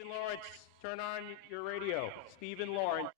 Stephen Lawrence, turn on your radio. Stephen Lawrence.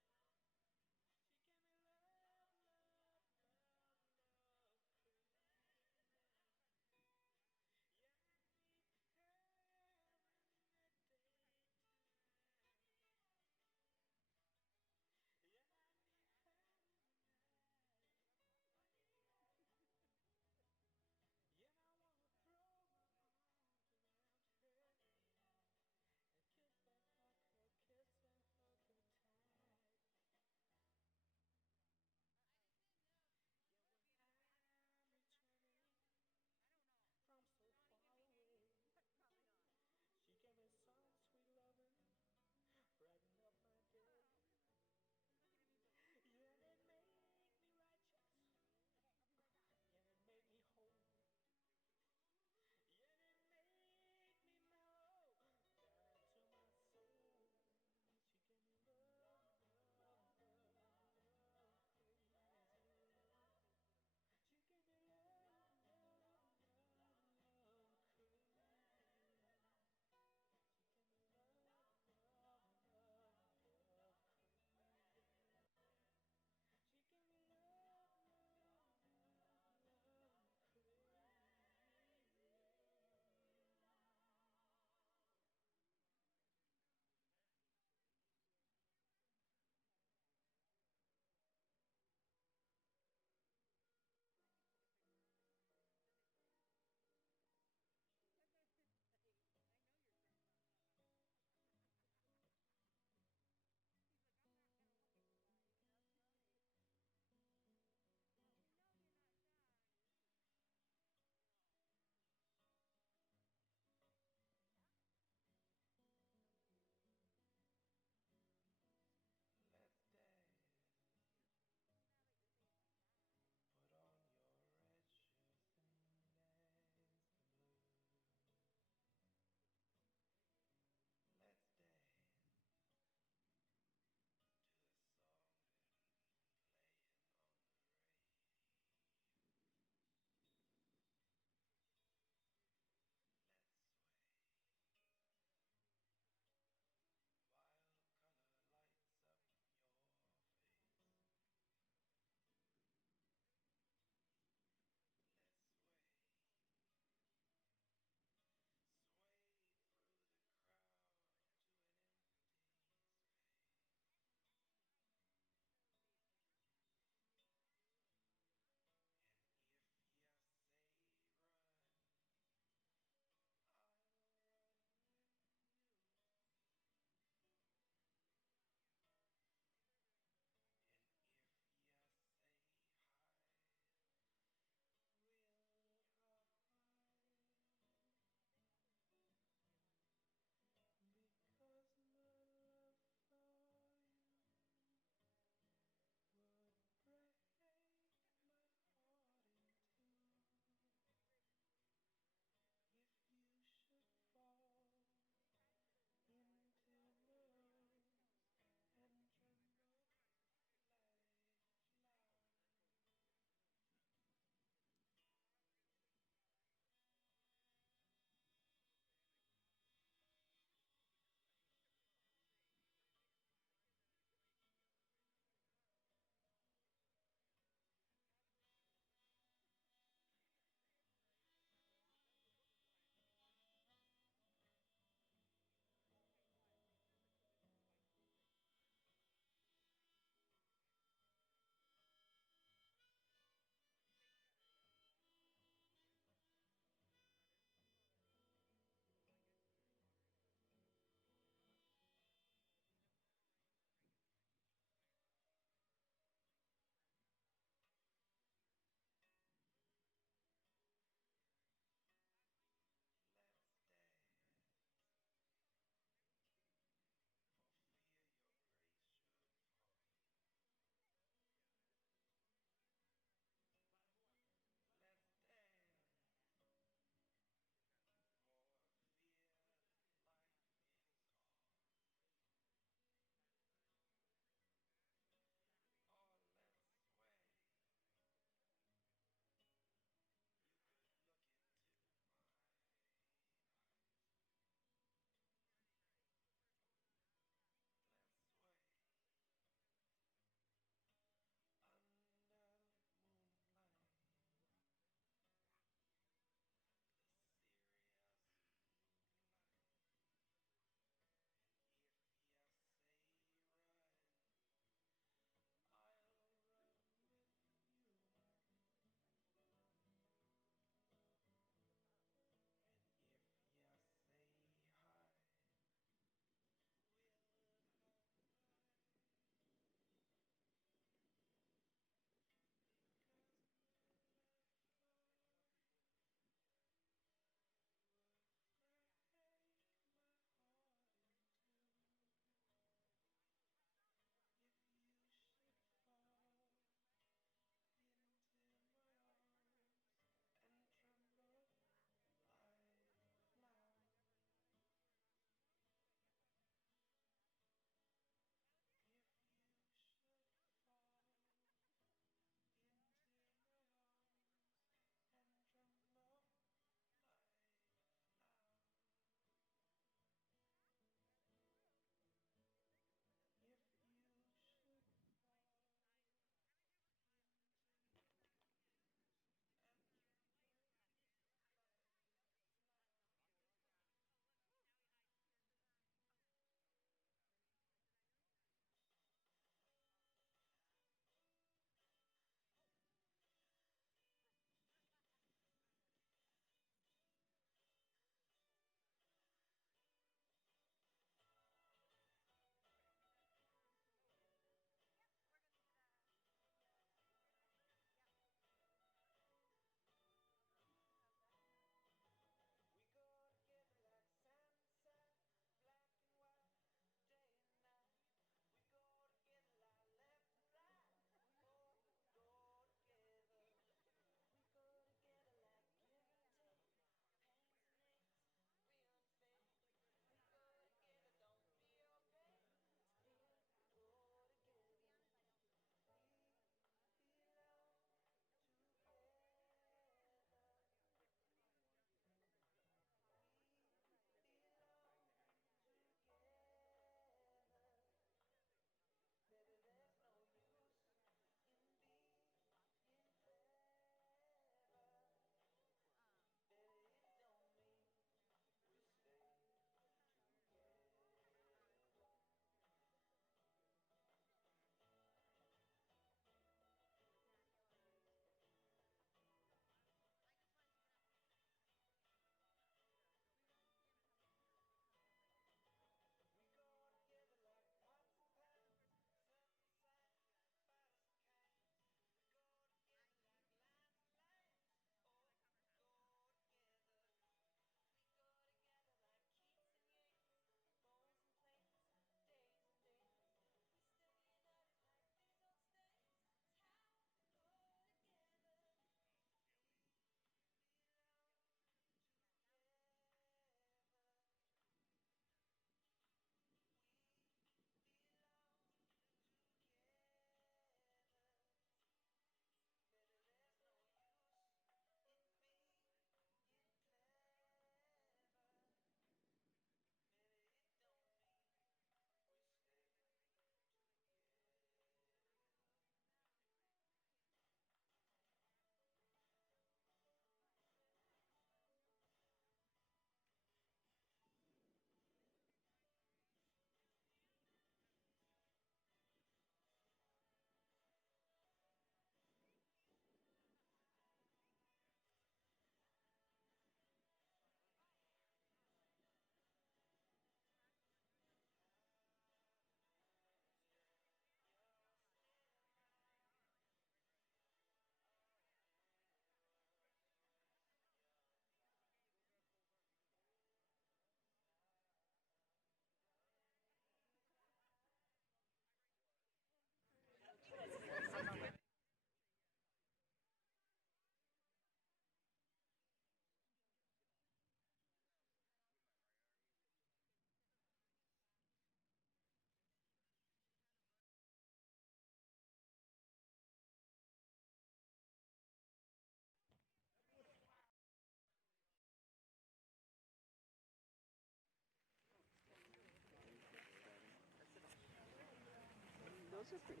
so pretty.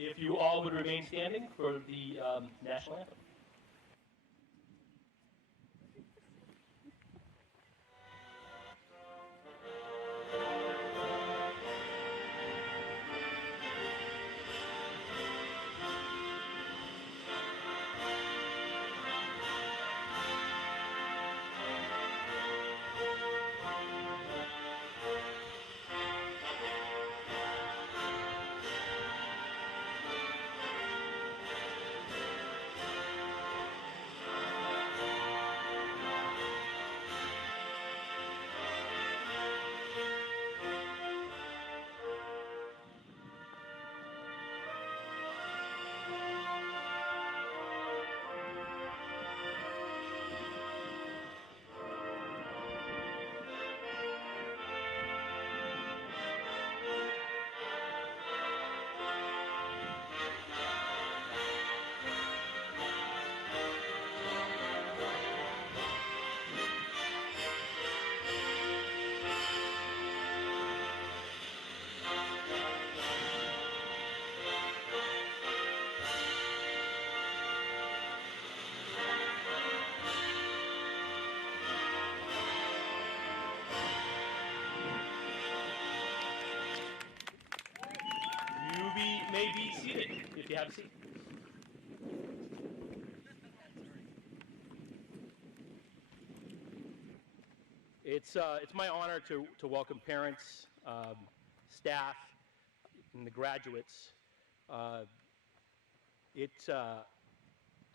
If you all would remain standing for the national anthem. You may be seated if you have a seat. It's my honor to welcome parents, staff, and the graduates. I'm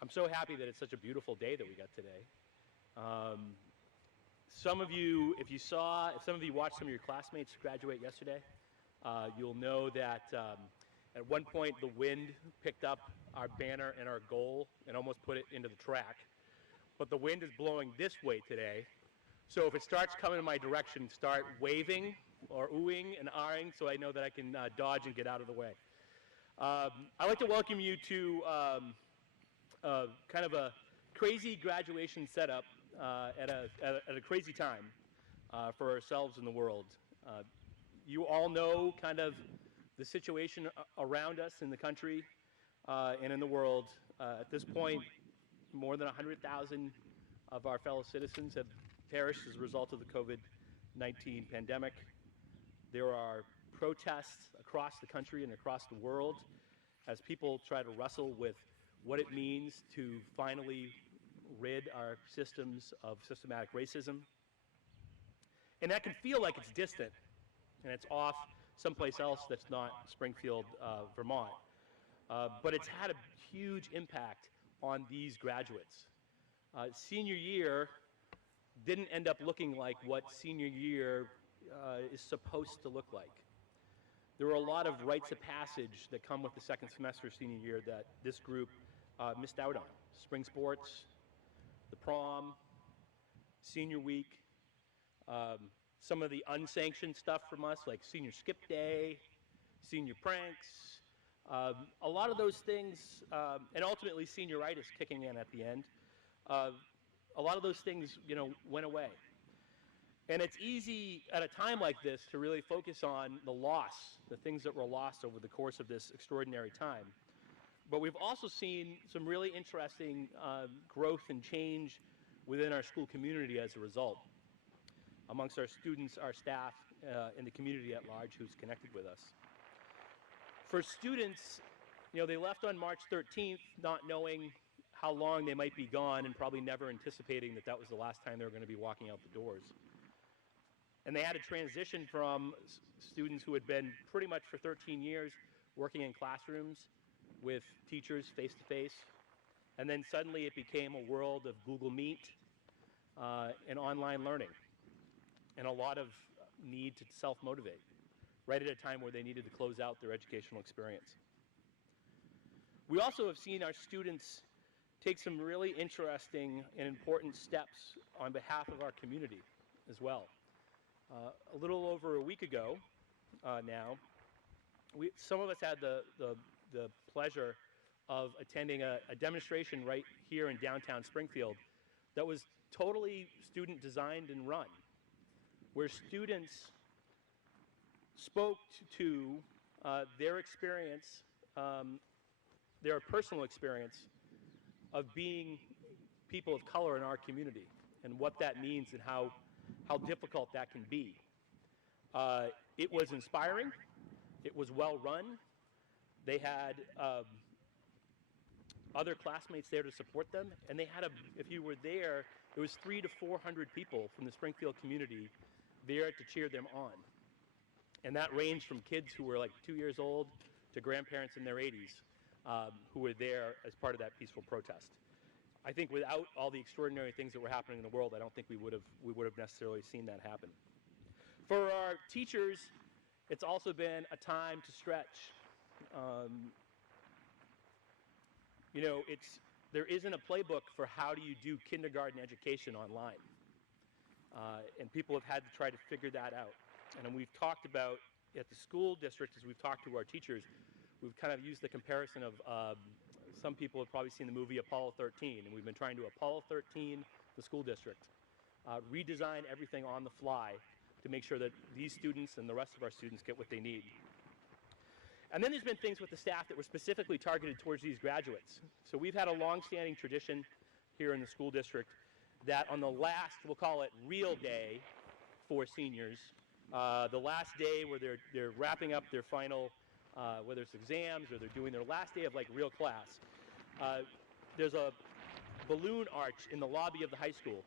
so happy that it's such a beautiful day that we got today. Some of you, if some of you watched some of your classmates graduate yesterday, you'll know that at one point the wind picked up our banner and our goal and almost put it into the track. But the wind is blowing this way today. So if it starts coming in my direction, start waving or oohing and ahhing so I know that I can dodge and get out of the way. I'd like to welcome you to kind of a crazy graduation setup at a crazy time for ourselves and the world. You all know kind of the situation around us in the country and in the world. At this point, more than 100,000 of our fellow citizens have perished as a result of the COVID-19 pandemic. There are protests across the country and across the world as people try to wrestle with what it means to finally rid our systems of systematic racism. And that can feel like it's distant and it's off someplace else that's not Springfield, Vermont. But it's had a huge impact on these graduates. Senior year didn't end up looking like what senior year is supposed to look like. There were a lot of rites of passage that come with the second semester senior year that this group missed out on. Spring sports, the prom, senior week, some of the unsanctioned stuff from us, like senior skip day, senior pranks, a lot of those things, and ultimately senioritis kicking in at the end. A lot of those things, went away. And it's easy at a time like this to really focus on the loss, the things that were lost over the course of this extraordinary time. But we've also seen some really interesting growth and change within our school community as a result, amongst our students, our staff, and the community at large who's connected with us. For students, they left on March 13th not knowing how long they might be gone and probably never anticipating that that was the last time they were going to be walking out the doors. And they had to transition from students who had been pretty much for 13 years working in classrooms with teachers face-to-face, and then suddenly it became a world of Google Meet and online learning, and a lot of need to self-motivate, right at a time where they needed to close out their educational experience. We also have seen our students take some really interesting and important steps on behalf of our community as well. A little over a week ago now, some of us had the pleasure of attending a demonstration right here in downtown Springfield that was totally student designed and run, where students spoke to their experience, their personal experience of being people of color in our community and what that means and how difficult that can be. It was inspiring. It was well run. They had other classmates there to support them, and they had if you were there, it was 300 to 400 people from the Springfield community there to cheer them on. And that ranged from kids who were like 2 years old to grandparents in their 80s who were there as part of that peaceful protest. I think without all the extraordinary things that were happening in the world, I don't think we would have necessarily seen that happen. For our teachers, it's also been a time to stretch. There isn't a playbook for how do you do kindergarten education online. And people have had to try to figure that out. And we've talked about, at the school district, as we've talked to our teachers, we've kind of used the comparison of, some people have probably seen the movie Apollo 13, and we've been trying to Apollo 13 the school district, redesign everything on the fly to make sure that these students and the rest of our students get what they need. And then there's been things with the staff that were specifically targeted towards these graduates. So we've had a long-standing tradition here in the school district that on the last, we'll call it real day for seniors, the last day where they're wrapping up their final, whether it's exams or they're doing their last day of like real class, there's a balloon arch in the lobby of the high school,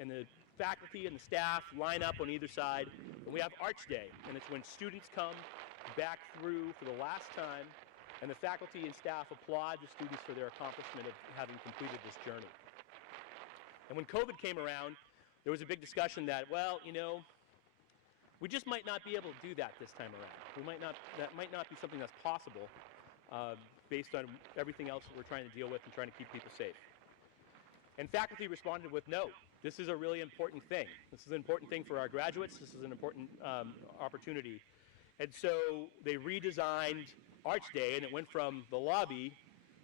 and the faculty and the staff line up on either side, and we have Arch Day, and it's when students come back through for the last time, and the faculty and staff applaud the students for their accomplishment of having completed this journey. And when COVID came around, there was a big discussion that, well, we just might not be able to do that this time around. That might not be something that's possible based on everything else that we're trying to deal with and trying to keep people safe. And faculty responded with, no, this is a really important thing. This is an important thing for our graduates. This is an important opportunity. And so they redesigned Arch Day, and it went from the lobby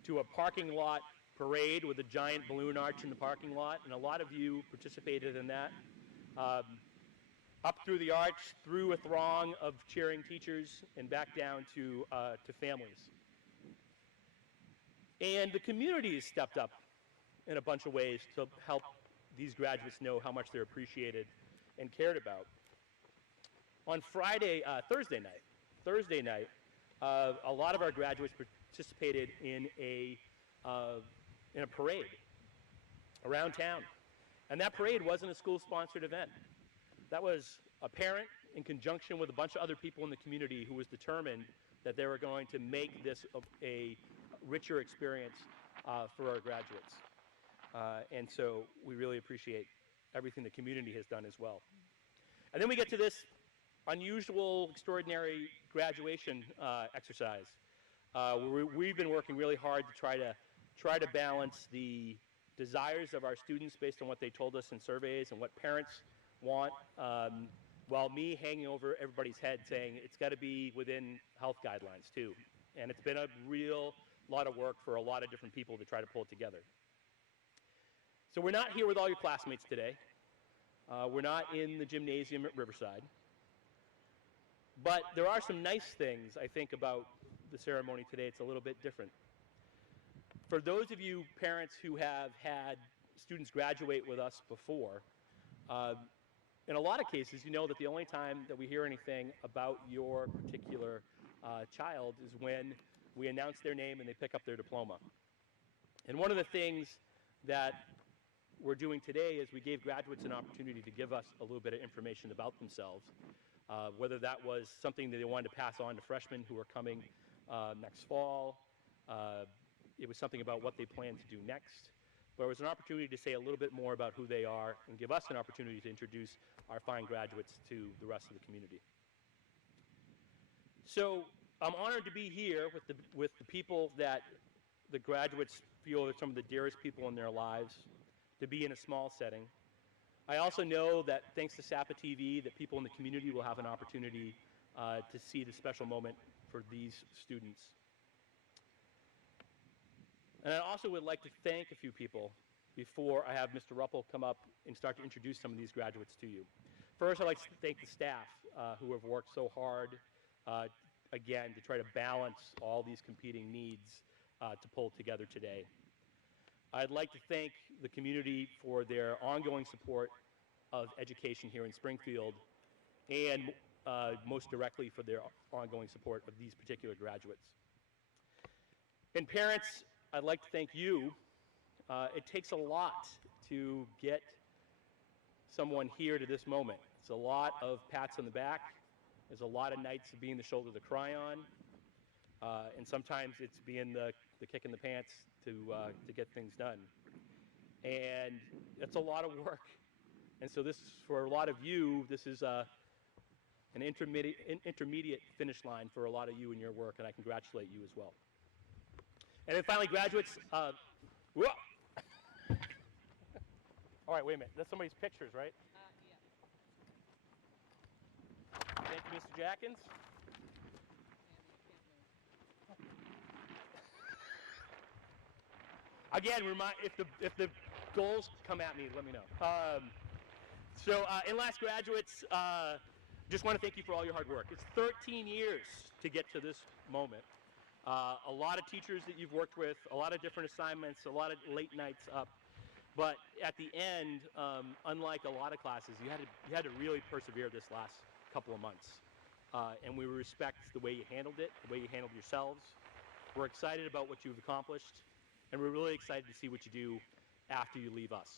to a parking lot parade with a giant balloon arch in the parking lot, and a lot of you participated in that. Up through the arch, through a throng of cheering teachers, and back down to families. And the community has stepped up in a bunch of ways to help these graduates know how much they're appreciated and cared about. On Thursday night, a lot of our graduates participated in a parade around town. And that parade wasn't a school-sponsored event. That was a parent in conjunction with a bunch of other people in the community who was determined that they were going to make this a richer experience for our graduates. And so we really appreciate everything the community has done as well. And then we get to this unusual, extraordinary graduation exercise. We've been working really hard to try to balance the desires of our students based on what they told us in surveys and what parents want, while me hanging over everybody's head saying it's got to be within health guidelines too. And it's been a real lot of work for a lot of different people to try to pull it together. So we're not here with all your classmates today. We're not in the gymnasium at Riverside. But there are some nice things, I think, about the ceremony today. It's a little bit different. For those of you parents who have had students graduate with us before, in a lot of cases, you know that the only time that we hear anything about your particular child is when we announce their name and they pick up their diploma. And one of the things that we're doing today is we gave graduates an opportunity to give us a little bit of information about themselves, whether that was something that they wanted to pass on to freshmen who are coming next fall. It was something about what they plan to do next. But it was an opportunity to say a little bit more about who they are and give us an opportunity to introduce our fine graduates to the rest of the community. So I'm honored to be here with the people that the graduates feel are some of the dearest people in their lives, to be in a small setting. I also know that thanks to SAPA TV, that people in the community will have an opportunity to see the special moment for these students. And I also would like to thank a few people before I have Mr. Ruppel come up and start to introduce some of these graduates to you. First, I'd like to thank the staff who have worked so hard, again, to try to balance all these competing needs to pull together today. I'd like to thank the community for their ongoing support of education here in Springfield, and most directly for their ongoing support of these particular graduates. And parents, I'd like to thank you. It takes a lot to get someone here to this moment. It's a lot of pats on the back. There's a lot of nights of being the shoulder to cry on. And sometimes it's being the kick in the pants to get things done. And it's a lot of work. And so this, for a lot of you, this is an intermediate finish line for a lot of you in your work, and I congratulate you as well. And then finally, graduates, whoa! All right, wait a minute. That's somebody's pictures, right? Yeah. Thank you, Mr. Jackins. Again, if the goals come at me, let me know. And last graduates, just want to thank you for all your hard work. It's 13 years to get to this moment. A lot of teachers that you've worked with, a lot of different assignments, a lot of late nights up. But at the end, unlike a lot of classes, you had to really persevere this last couple of months. And we respect the way you handled it, the way you handled yourselves. We're excited about what you've accomplished, and we're really excited to see what you do after you leave us.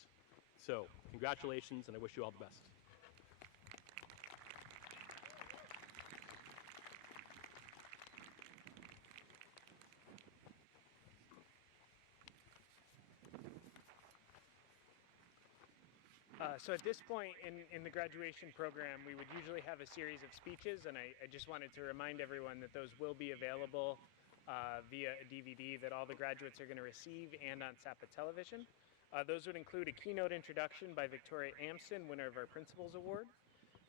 So, congratulations, and I wish you all the best. So at this point in the graduation program, we would usually have a series of speeches, and I just wanted to remind everyone that those will be available via a DVD that all the graduates are going to receive and on SAPA television. Those would include a keynote introduction by Victoria Amston, winner of our Principals Award,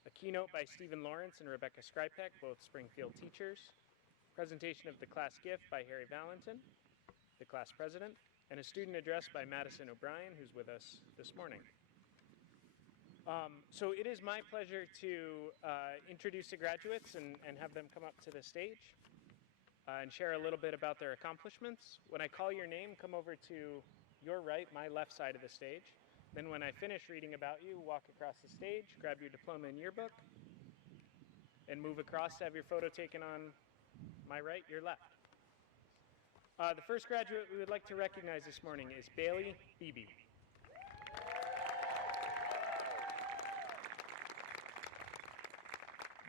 a keynote by Stephen Lawrence and Rebecca Skrypek, both Springfield teachers, presentation of the class gift by Harry Valentin, the class president, and a student address by Madison O'Brien, who's with us this morning. So it is my pleasure to introduce the graduates and have them come up to the stage and share a little bit about their accomplishments. When I call your name, come over to your right, my left side of the stage. Then when I finish reading about you, walk across the stage, grab your diploma and yearbook, and move across to have your photo taken on my right, your left. The first graduate we would like to recognize this morning is Bailey Beebe.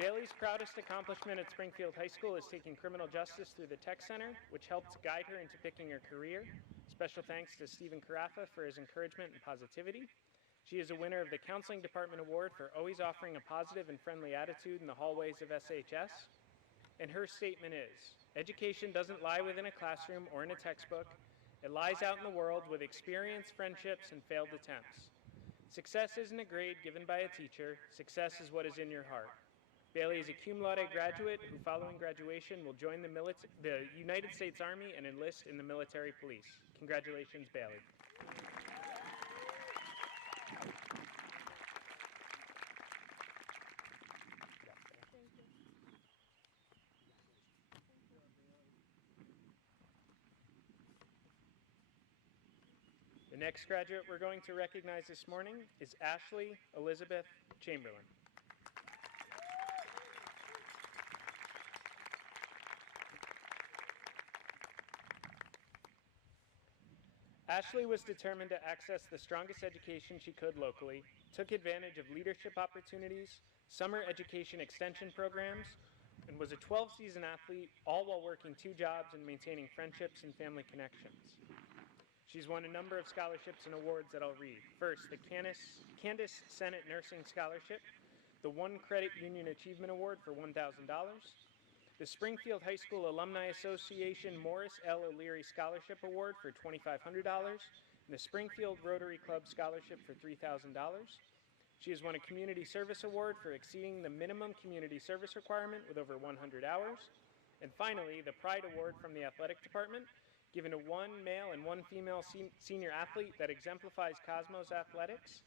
Bailey's proudest accomplishment at Springfield High School is taking criminal justice through the Tech Center, which helped guide her into picking her career. Special thanks to Stephen Carafa for his encouragement and positivity. She is a winner of the Counseling Department Award for always offering a positive and friendly attitude in the hallways of SHS. And her statement is, education doesn't lie within a classroom or in a textbook. It lies out in the world with experience, friendships, and failed attempts. Success isn't a grade given by a teacher. Success is what is in your heart. Bailey is a cum laude graduate who, following graduation, will join the United States Army and enlist in the military police. Congratulations, Bailey. The next graduate we're going to recognize this morning is Ashley Elizabeth Chamberlain. Ashley was determined to access the strongest education she could locally, took advantage of leadership opportunities, summer education extension programs, and was a 12-season athlete, all while working 2 jobs and maintaining friendships and family connections. She's won a number of scholarships and awards that I'll read. First, the Candace Sennett Nursing Scholarship, the One Credit Union Achievement Award for $1,000, the Springfield High School Alumni Association Morris L. O'Leary Scholarship Award for $2,500, and the Springfield Rotary Club Scholarship for $3,000. She has won a Community Service Award for exceeding the minimum community service requirement with over 100 hours. And finally, the Pride Award from the Athletic Department, given to 1 male and 1 female senior athlete that exemplifies Cosmos athletics,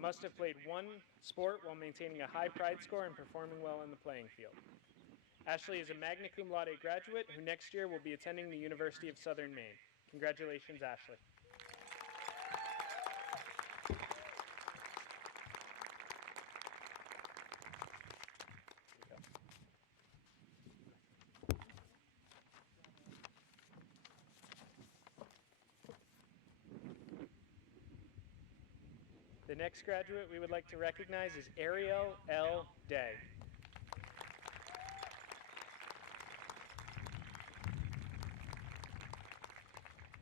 must have played 1 sport while maintaining a high pride score and performing well in the playing field. Ashley is a magna cum laude graduate who next year will be attending the University of Southern Maine. Congratulations, Ashley. The next graduate we would like to recognize is Ariel L. Day.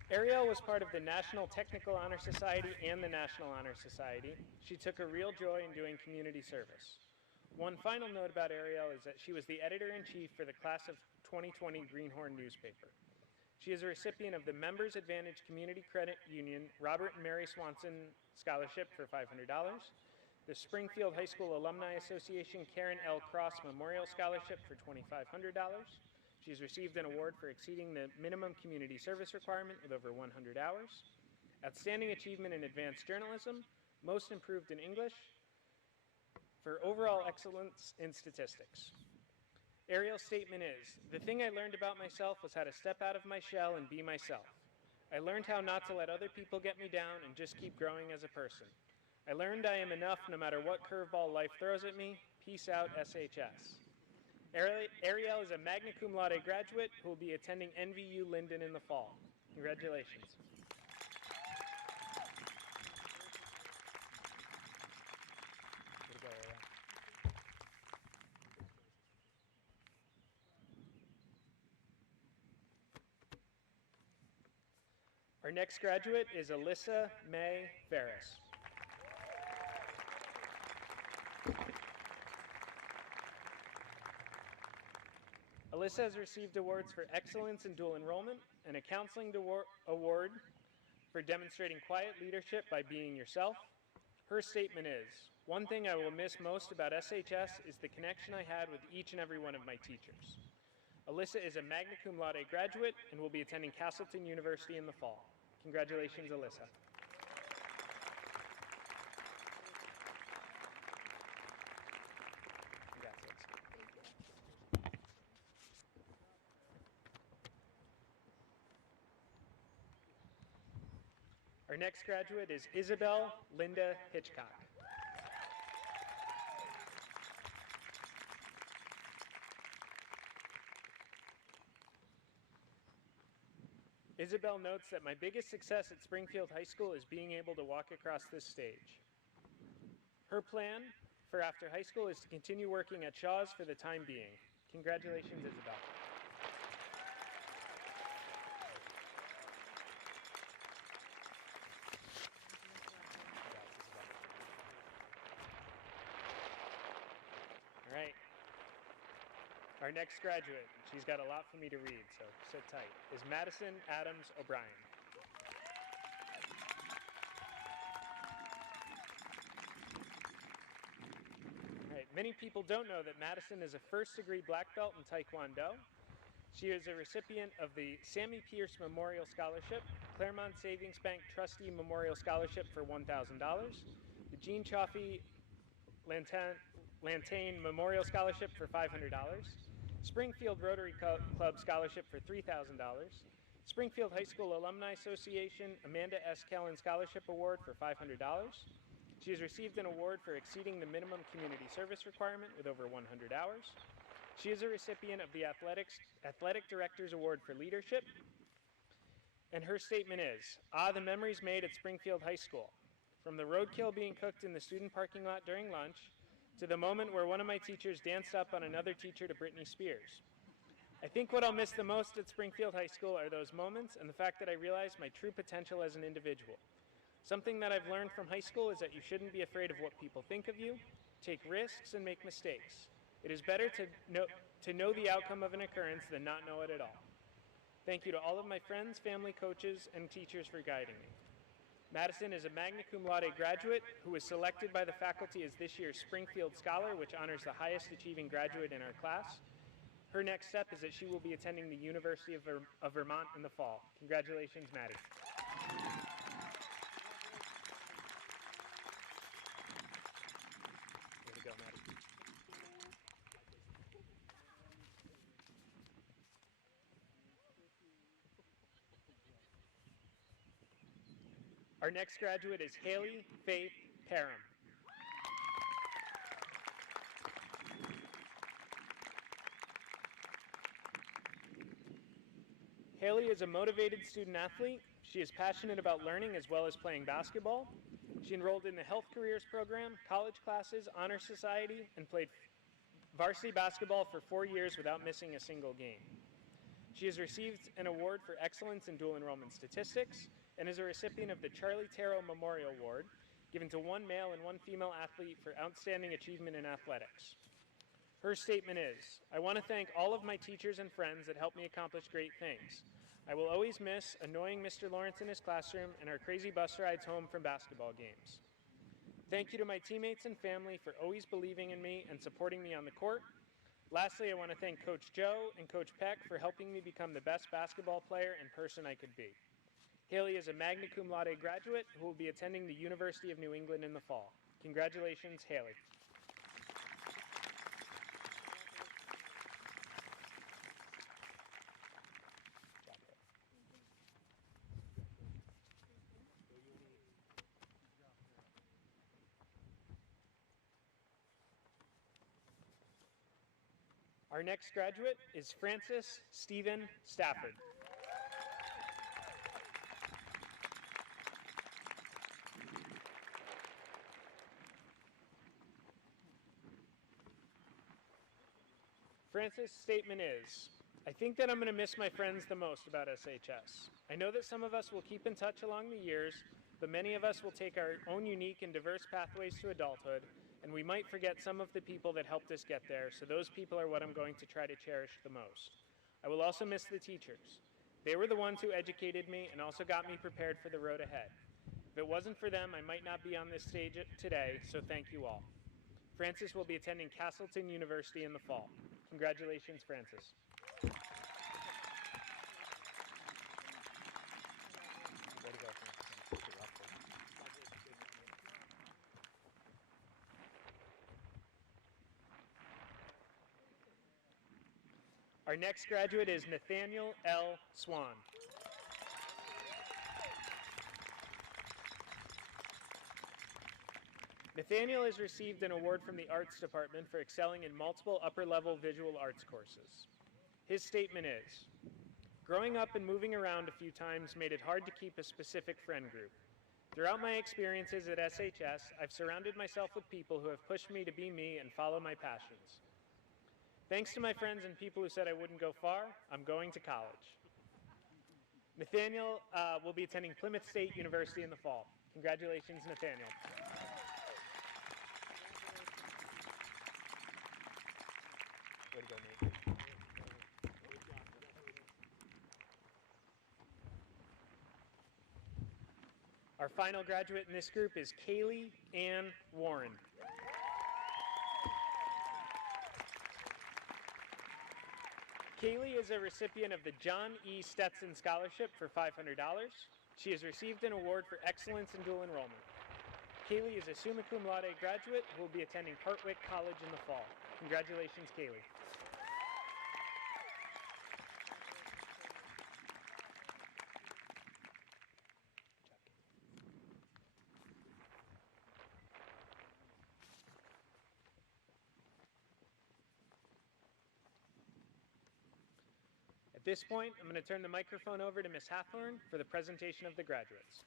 Ariel was part of the National Technical Honor Society and the National Honor Society. She took a real joy in doing community service. One final note about Ariel is that she was the editor-in-chief for the class of 2020 Greenhorn newspaper. She is a recipient of the Members Advantage Community Credit Union Robert and Mary Swanson Scholarship for $500, the Springfield High School Alumni Association Karen L. Cross Memorial Scholarship for $2,500. She has received an award for exceeding the minimum community service requirement with over 100 hours, outstanding achievement in advanced journalism, most improved in English, for overall excellence in statistics. Ariel's statement is, "The thing I learned about myself was how to step out of my shell and be myself. I learned how not to let other people get me down and just keep growing as a person. I learned I am enough no matter what curveball life throws at me. Peace out, SHS." Ariel is a magna cum laude graduate who will be attending NVU Linden in the fall. Congratulations. Our next graduate is Alyssa May Ferris. Alyssa has received awards for excellence in dual enrollment and a counseling award for demonstrating quiet leadership by being yourself. Her statement is, "One thing I will miss most about SHS is the connection I had with each and every one of my teachers." Alyssa is a magna cum laude graduate and will be attending Castleton University in the fall. Congratulations, Alyssa. Our next graduate is Isabel Linda Hitchcock. Isabel notes that my biggest success at Springfield High School is being able to walk across this stage. Her plan for after high school is to continue working at Shaw's for the time being. Congratulations, Isabel. All right. Our next graduate, she's got a lot for me to read, so sit tight, is Madison Adams O'Brien. Many people don't know that Madison is a first-degree black belt in Taekwondo. She is a recipient of the Sammy Pierce Memorial Scholarship, Claremont Savings Bank Trustee Memorial Scholarship for $1,000, the Jean Chaffee Lantain Memorial Scholarship for $500, Springfield Rotary Club Scholarship for $3,000, Springfield High School Alumni Association Amanda S. Kellen Scholarship Award for $500. She has received an award for exceeding the minimum community service requirement with over 100 hours. She is a recipient of the Athletic Director's Award for Leadership. And her statement is, the memories made at Springfield High School. From the roadkill being cooked in the student parking lot during lunch, to the moment where one of my teachers danced up on another teacher to Britney Spears. I think what I'll miss the most at Springfield High School are those moments and the fact that I realized my true potential as an individual. Something that I've learned from high school is that you shouldn't be afraid of what people think of you, take risks, and make mistakes. It is better to know the outcome of an occurrence than not know it at all. Thank you to all of my friends, family, coaches, and teachers for guiding me. Madison is a magna cum laude graduate who was selected by the faculty as this year's Springfield Scholar, which honors the highest achieving graduate in our class. Her next step is that she will be attending the University of Vermont in the fall. Congratulations, Maddie. Way to go, Maddie. Our next graduate is Haley Faith Parham. Haley is a motivated student athlete. She is passionate about learning as well as playing basketball. She enrolled in the Health Careers program, college classes, honor society, and played varsity basketball for 4 years without missing a single game. She has received an award for excellence in dual enrollment statistics and is a recipient of the Charlie Tarot Memorial Award, given to one male and one female athlete for outstanding achievement in athletics. Her statement is, I want to thank all of my teachers and friends that helped me accomplish great things. I will always miss annoying Mr. Lawrence in his classroom and our crazy bus rides home from basketball games. Thank you to my teammates and family for always believing in me and supporting me on the court. Lastly, I want to thank Coach Joe and Coach Peck for helping me become the best basketball player and person I could be. Haley is a magna cum laude graduate who will be attending the University of New England in the fall. Congratulations, Haley. Our next graduate is Francis Stephen Stafford. Francis' statement is, I think that I'm going to miss my friends the most about SHS. I know that some of us will keep in touch along the years, but many of us will take our own unique and diverse pathways to adulthood, and we might forget some of the people that helped us get there, so those people are what I'm going to try to cherish the most. I will also miss the teachers. They were the ones who educated me and also got me prepared for the road ahead. If it wasn't for them, I might not be on this stage today, so thank you all. Francis will be attending Castleton University in the fall. Congratulations, Francis. Way to go, Francis. Our next graduate is Nathaniel L. Swan. Nathaniel has received an award from the Arts Department for excelling in multiple upper-level visual arts courses. His statement is, growing up and moving around a few times made it hard to keep a specific friend group. Throughout my experiences at SHS, I've surrounded myself with people who have pushed me to be me and follow my passions. Thanks to my friends and people who said I wouldn't go far, I'm going to college. Nathaniel will be attending Plymouth State University in the fall. Congratulations, Nathaniel. Way to go, Nate. Our final graduate in this group is Kaylee Ann Warren. Kaylee is a recipient of the John E. Stetson Scholarship for $500. She has received an award for excellence in dual enrollment. Kaylee is a summa cum laude graduate who will be attending Hartwick College in the fall. Congratulations, Kaylee. At this point, I'm going to turn the microphone over to Ms. Hathorn for the presentation of the graduates.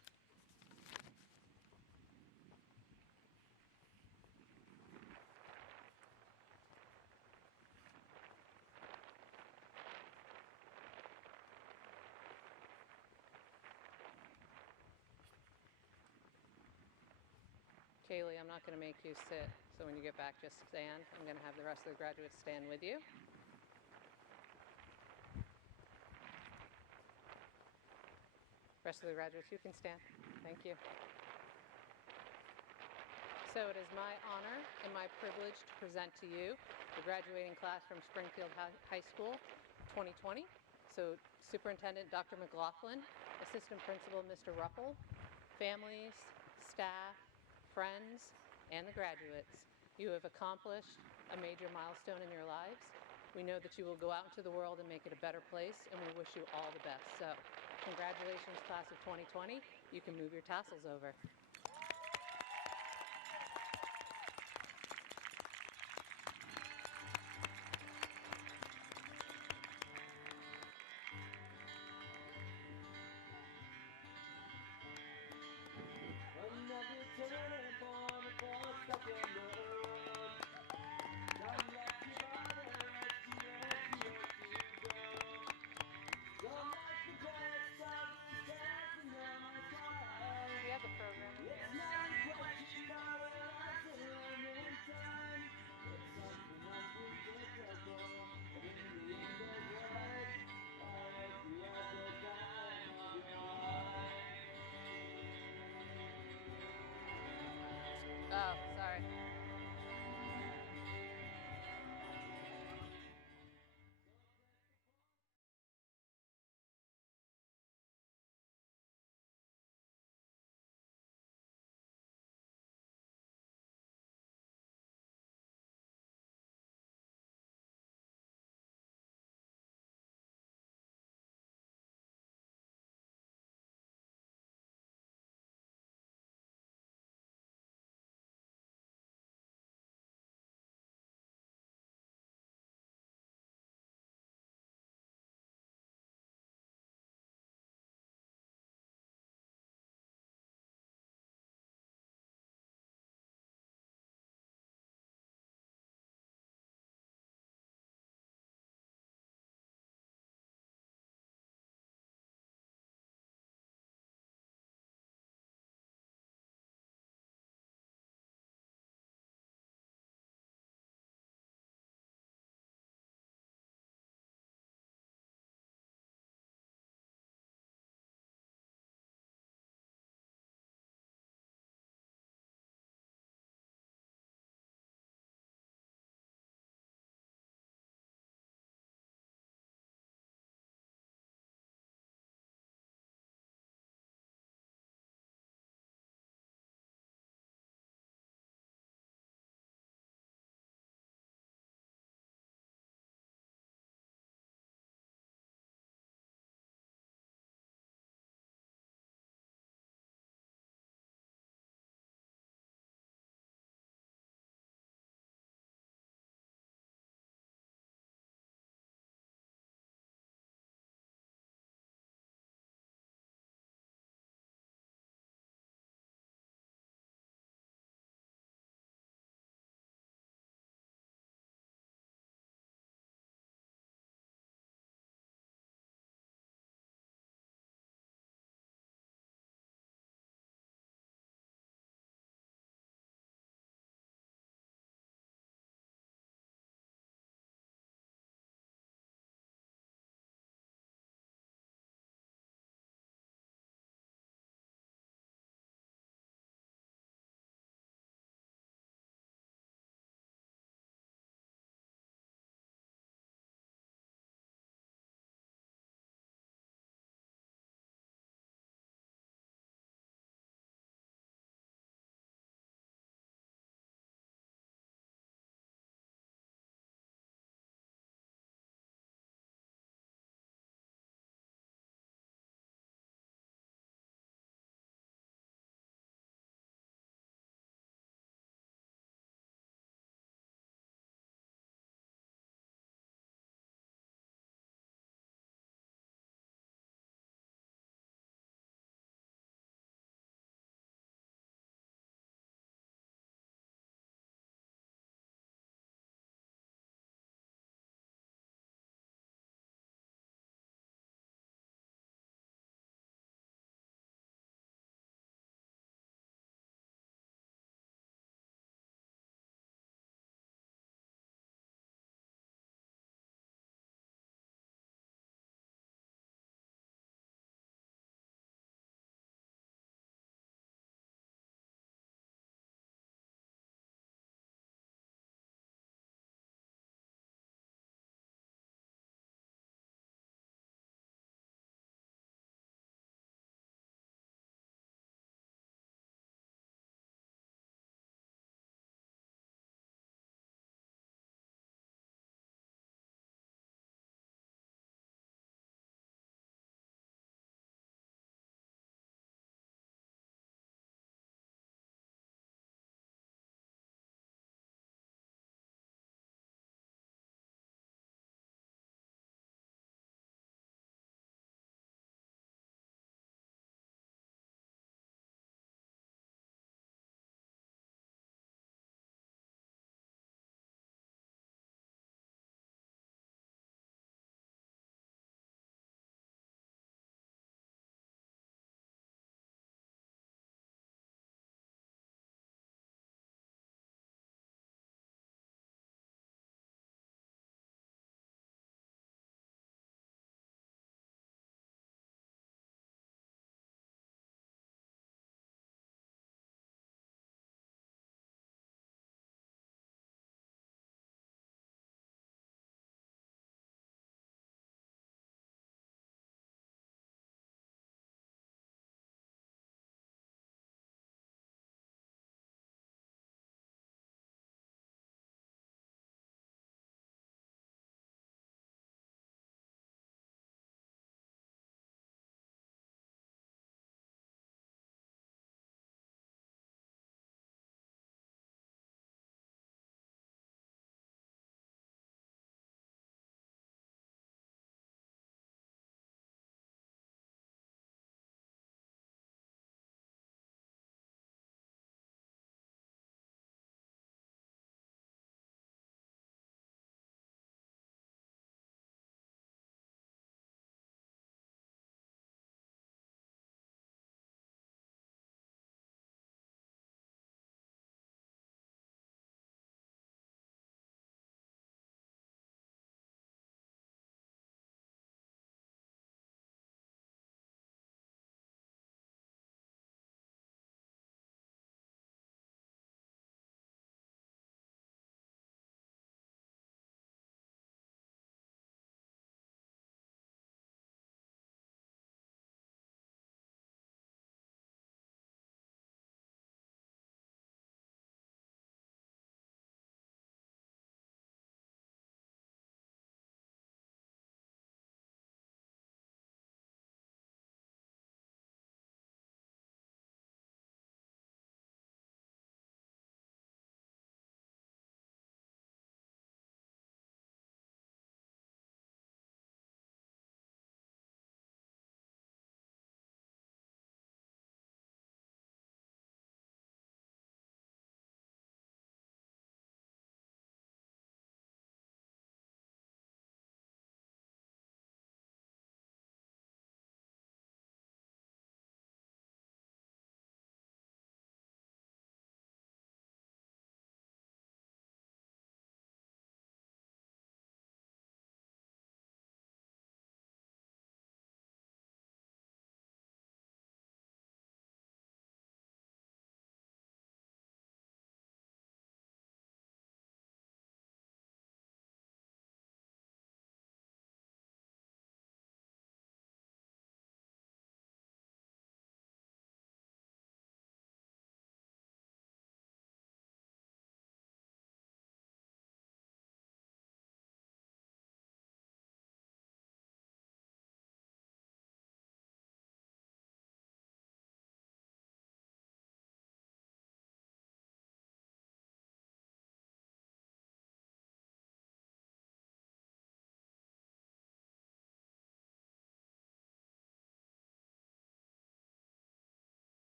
Kaylee, I'm not going to make you sit, so when you get back, just stand. I'm going to have the rest of the graduates stand with you. Rest of the graduates, you can stand. Thank you. So it is my honor and my privilege to present to you the graduating class from Springfield High School 2020. So Superintendent Dr. McLaughlin, Assistant Principal Mr. Ruppel, families, staff, friends, and the graduates, you have accomplished a major milestone in your lives. We know that you will go out into the world and make it a better place, and we wish you all the best. So, congratulations, class of 2020. You can move your tassels over. We have the program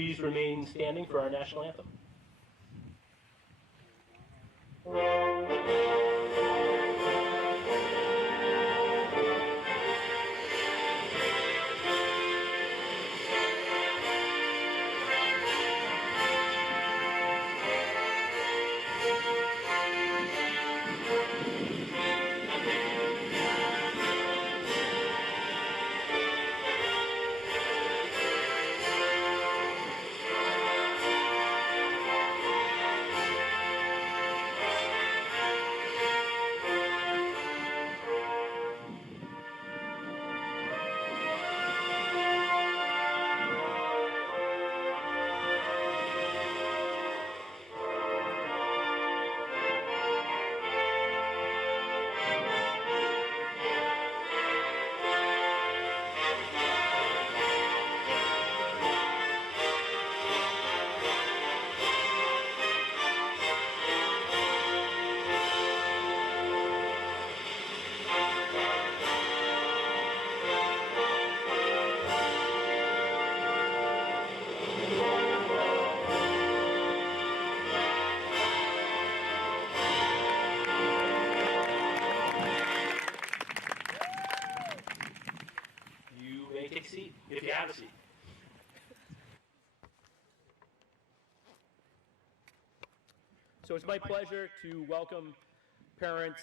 please remain standing for our national anthem. Take a seat, if you have a seat. So it's my pleasure to welcome parents,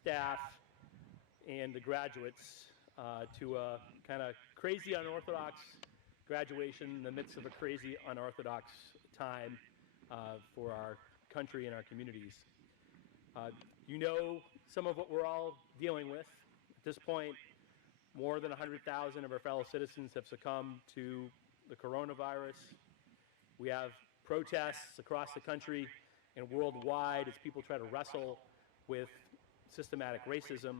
staff, and the graduates to a kind of crazy unorthodox graduation in the midst of a crazy unorthodox time for our country and our communities. You know some of what we're all dealing with. At this point, more than 100,000 of our fellow citizens have succumbed to the coronavirus. We have protests across the country and worldwide as people try to wrestle with systematic racism.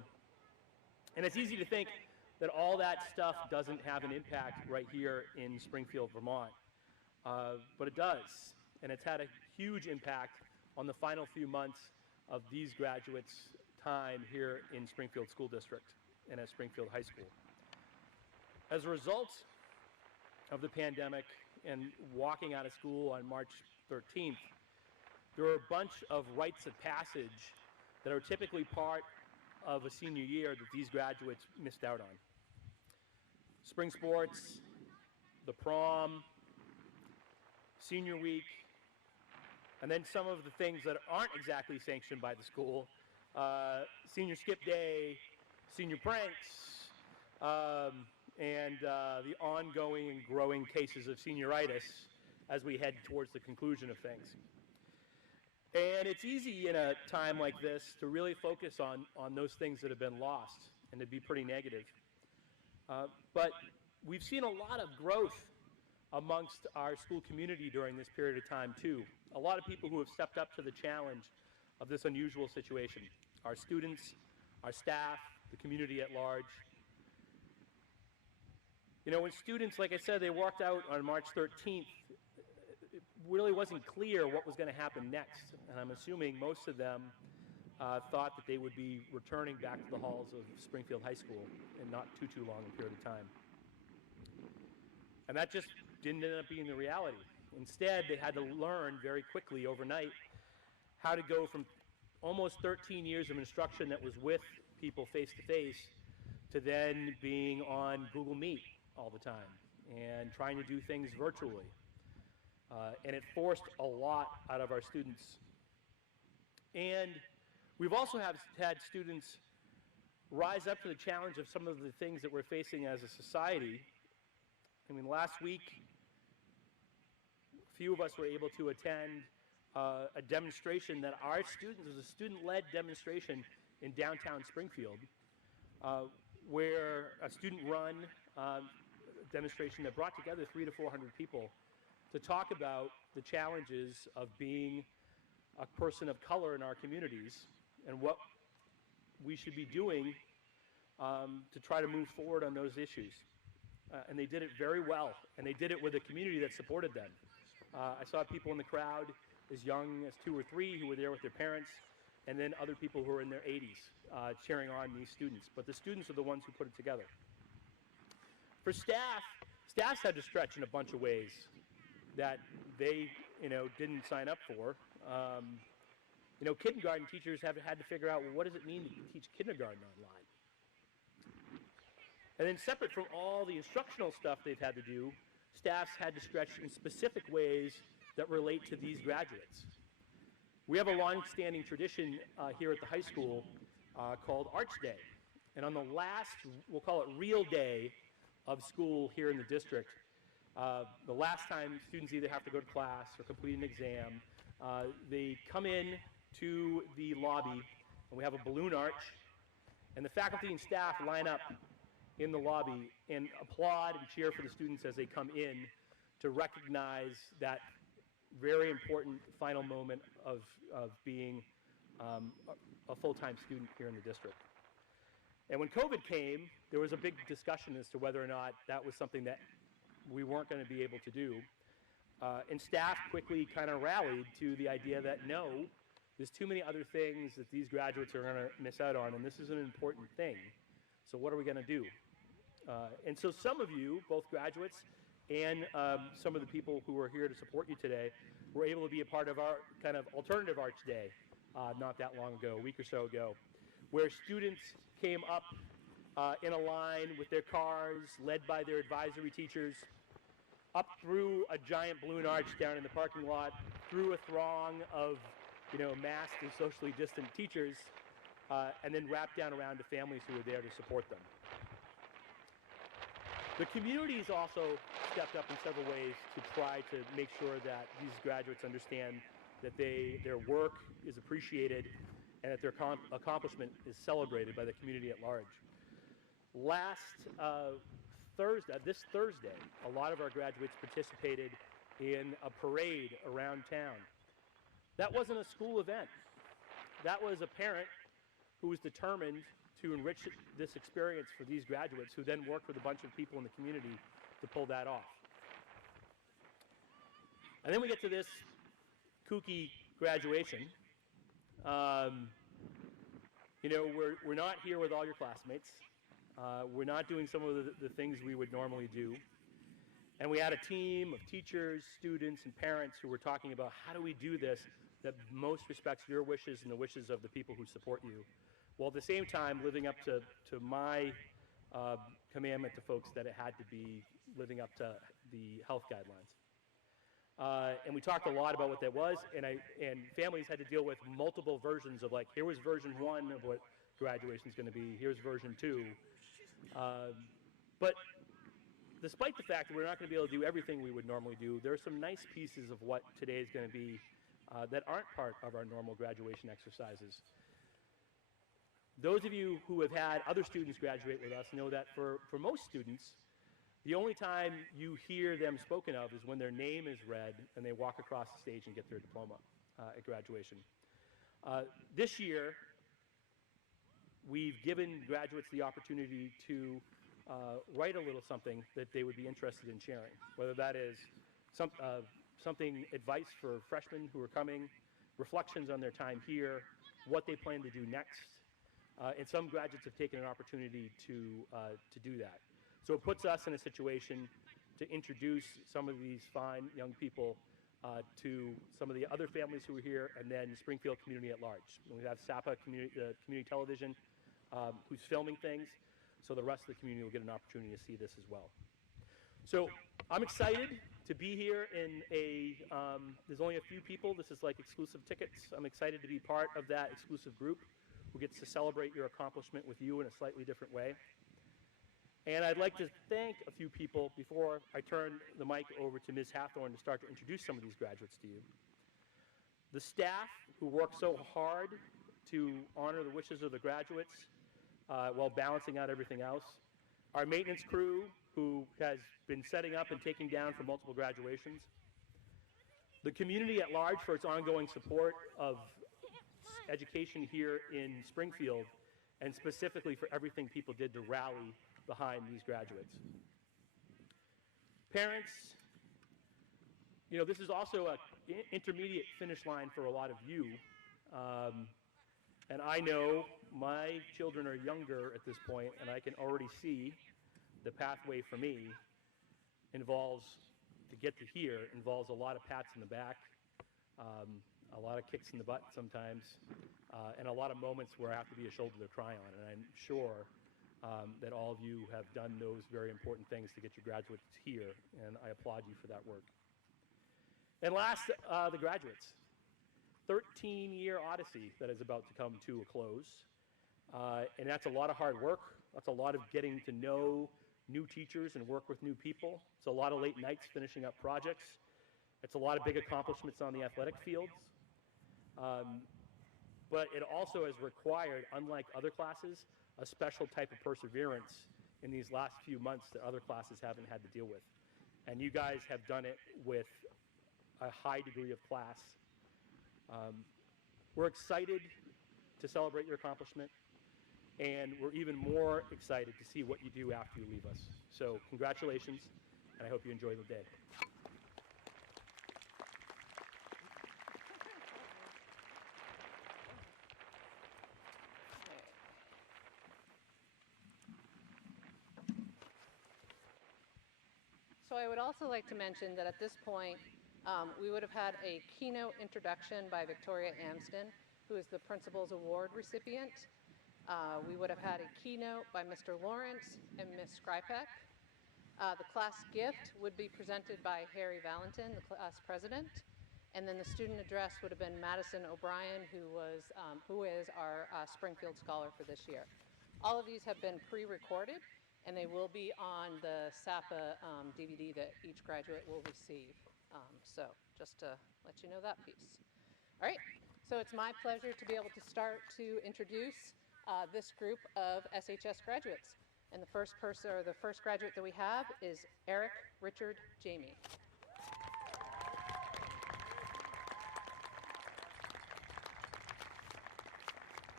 And it's easy to think that all that stuff doesn't have an impact right here in Springfield, Vermont. But it does. And it's had a huge impact on the final few months of these graduates' time here in Springfield School District and at Springfield High School. As a result of the pandemic and walking out of school on March 13th, there were a bunch of rites of passage that are typically part of a senior year that these graduates missed out on. Spring sports, the prom, senior week, and then some of the things that aren't exactly sanctioned by the school, senior skip day, senior pranks, and the ongoing and growing cases of senioritis as we head towards the conclusion of things. And it's easy in a time like this to really focus on those things that have been lost and to be pretty negative. But we've seen a lot of growth amongst our school community during this period of time too. A lot of people who have stepped up to the challenge of this unusual situation. Our students, our staff, the community at large. You know, when students, like I said, they walked out on March 13th, it really wasn't clear what was going to happen next. And I'm assuming most of them thought that they would be returning back to the halls of Springfield High School in not too long a period of time. And that just didn't end up being the reality. Instead, they had to learn very quickly overnight how to go from almost 13 years of instruction that was with people face-to-face to then being on Google Meet all the time and trying to do things virtually. And it forced a lot out of our students. And we've also had students rise up to the challenge of some of the things that we're facing as a society. I mean, last week, a few of us were able to attend a demonstration that our students, it was a student-led demonstration in downtown Springfield, where a student-run demonstration that brought together 300 to 400 people to talk about the challenges of being a person of color in our communities and what we should be doing to try to move forward on those issues. And they did it very well, and they did it with a community that supported them. I saw people in the crowd as young as 2 or 3 who were there with their parents, and then other people who were in their 80s cheering on these students. But the students are the ones who put it together. For staffs had to stretch in a bunch of ways. that they, didn't sign up for. Kindergarten teachers have had to figure out, well, what does it mean to teach kindergarten online? And then separate from all the instructional stuff they've had to do, staffs had to stretch in specific ways that relate to these graduates. We have a long-standing tradition here at the high school called Arts Day. And on the last, we'll call it real day of school here in the district, the last time students either have to go to class or complete an exam, they come in to the lobby, and we have a balloon arch, and the faculty and staff line up in the lobby and applaud and cheer for the students as they come in to recognize that very important final moment of being a full-time student here in the district. And when COVID came, there was a big discussion as to whether or not that was something that we weren't going to be able to do. And staff quickly kind of rallied to the idea that no, there's too many other things that these graduates are going to miss out on, and this is an important thing. So what are we going to do? And so some of you, both graduates and some of the people who are here to support you today, were able to be a part of our kind of alternative Arts Day not that long ago, a week or so ago, where students came up in a line with their cars, led by their advisory teachers, up through a giant balloon arch down in the parking lot, through a throng of masked and socially distant teachers, and then wrapped down around to families who were there to support them. The community's also stepped up in several ways to try to make sure that these graduates understand that their work is appreciated and that their accomplishment is celebrated by the community at large. This Thursday, a lot of our graduates participated in a parade around town. That wasn't a school event. That was a parent who was determined to enrich this experience for these graduates, who then worked with a bunch of people in the community to pull that off. And then we get to this kooky graduation. We're not here with all your classmates. We're not doing some of the things we would normally do. And we had a team of teachers, students, and parents who were talking about how do we do this that most respects your wishes and the wishes of the people who support you, while at the same time living up to my commandment to folks that it had to be living up to the health guidelines. And we talked a lot about what that was, and families had to deal with multiple versions of, like, here was version 1 of what graduation is going to be, here's version 2. But despite the fact that we're not going to be able to do everything we would normally do, there are some nice pieces of what today is going to be that aren't part of our normal graduation exercises. Those of you who have had other students graduate with us know that for most students, the only time you hear them spoken of is when their name is read and they walk across the stage and get their diploma at graduation. This year, we've given graduates the opportunity to write a little something that they would be interested in sharing, whether that is something, advice for freshmen who are coming, reflections on their time here, what they plan to do next. And some graduates have taken an opportunity to do that. So it puts us in a situation to introduce some of these fine young people to some of the other families who are here, and then the Springfield community at large. And we have SAPA community television who's filming things, so the rest of the community will get an opportunity to see this as well. So I'm excited to be here in there's only a few people. This is like exclusive tickets. I'm excited to be part of that exclusive group who gets to celebrate your accomplishment with you in a slightly different way. And I'd like to thank a few people before I turn the mic over to Ms. Hathorn to start to introduce some of these graduates to you. The staff who work so hard to honor the wishes of the graduates while balancing out everything else. Our maintenance crew who has been setting up and taking down for multiple graduations. The community at large for its ongoing support of education here in Springfield, and specifically for everything people did to rally behind these graduates. Parents, this is also an intermediate finish line for a lot of you. And I know my children are younger at this point, and I can already see the pathway for me involves to get to here involves a lot of pats in the back, a lot of kicks in the butt sometimes, and a lot of moments where I have to be a shoulder to cry on. And I'm sure that all of you have done those very important things to get your graduates here, and I applaud you for that work. And last, the graduates. 13-year odyssey that is about to come to a close. And that's a lot of hard work. That's a lot of getting to know new teachers and work with new people. It's a lot of late nights finishing up projects. It's a lot of big accomplishments on the athletic fields. But it also has required, unlike other classes, a special type of perseverance in these last few months that other classes haven't had to deal with. And you guys have done it with a high degree of class. We're excited to celebrate your accomplishment, and we're even more excited to see what you do after you leave us. So congratulations, and I hope you enjoy the day. So I would also like to mention that at this point, we would have had a keynote introduction by Victoria Amsden, who is the Principal's Award recipient. We would have had a keynote by Mr. Lawrence and Ms. Skrypek. The class gift would be presented by Harry Valentin, the class president. And then the student address would have been Madison O'Brien, who is our Springfield Scholar for this year. All of these have been pre-recorded, and they will be on the SAPA DVD that each graduate will receive. So just to let you know that piece. All right, so it's my pleasure to be able to start to introduce this group of SHS graduates. And the first graduate that we have is Eric Richard Jamie.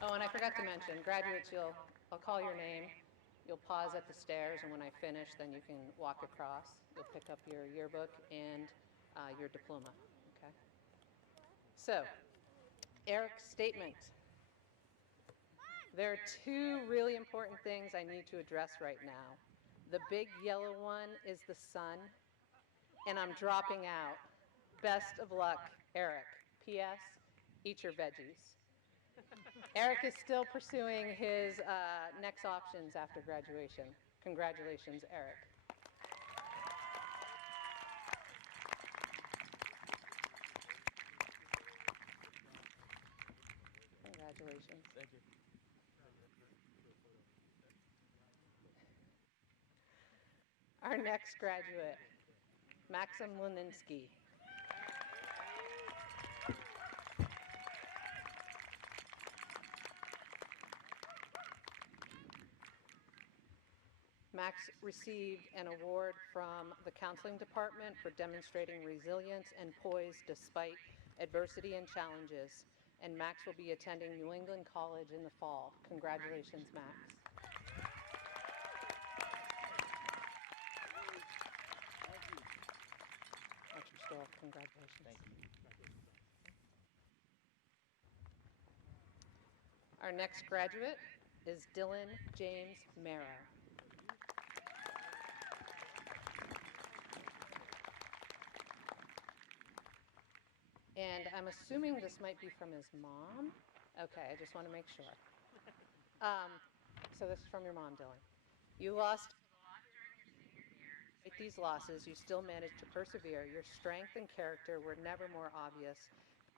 Oh, and I forgot to mention, graduates, I'll call your name. You'll pause at the stairs, and when I finish, then you can walk across. You'll pick up your yearbook and your diploma, okay? So, Eric's statement. There are two really important things I need to address right now. The big yellow one is the sun, and I'm dropping out. Best of luck, Eric. P.S. Eat your veggies. Eric is still pursuing his next options after graduation. Congratulations, Eric. Congratulations. Thank you. Our next graduate, Maxim Leninsky. Max received an award from the counseling department for demonstrating resilience and poise despite adversity and challenges. And Max will be attending New England College in the fall. Congratulations, Max. That's your store. Congratulations. Thank you. Our next graduate is Dylan James Mara. And I'm assuming this might be from his mom. Okay, I just want to make sure. So this is from your mom, Dylan. You lost a lot during your senior year. Despite these losses, you still managed to persevere. Your strength and character were never more obvious.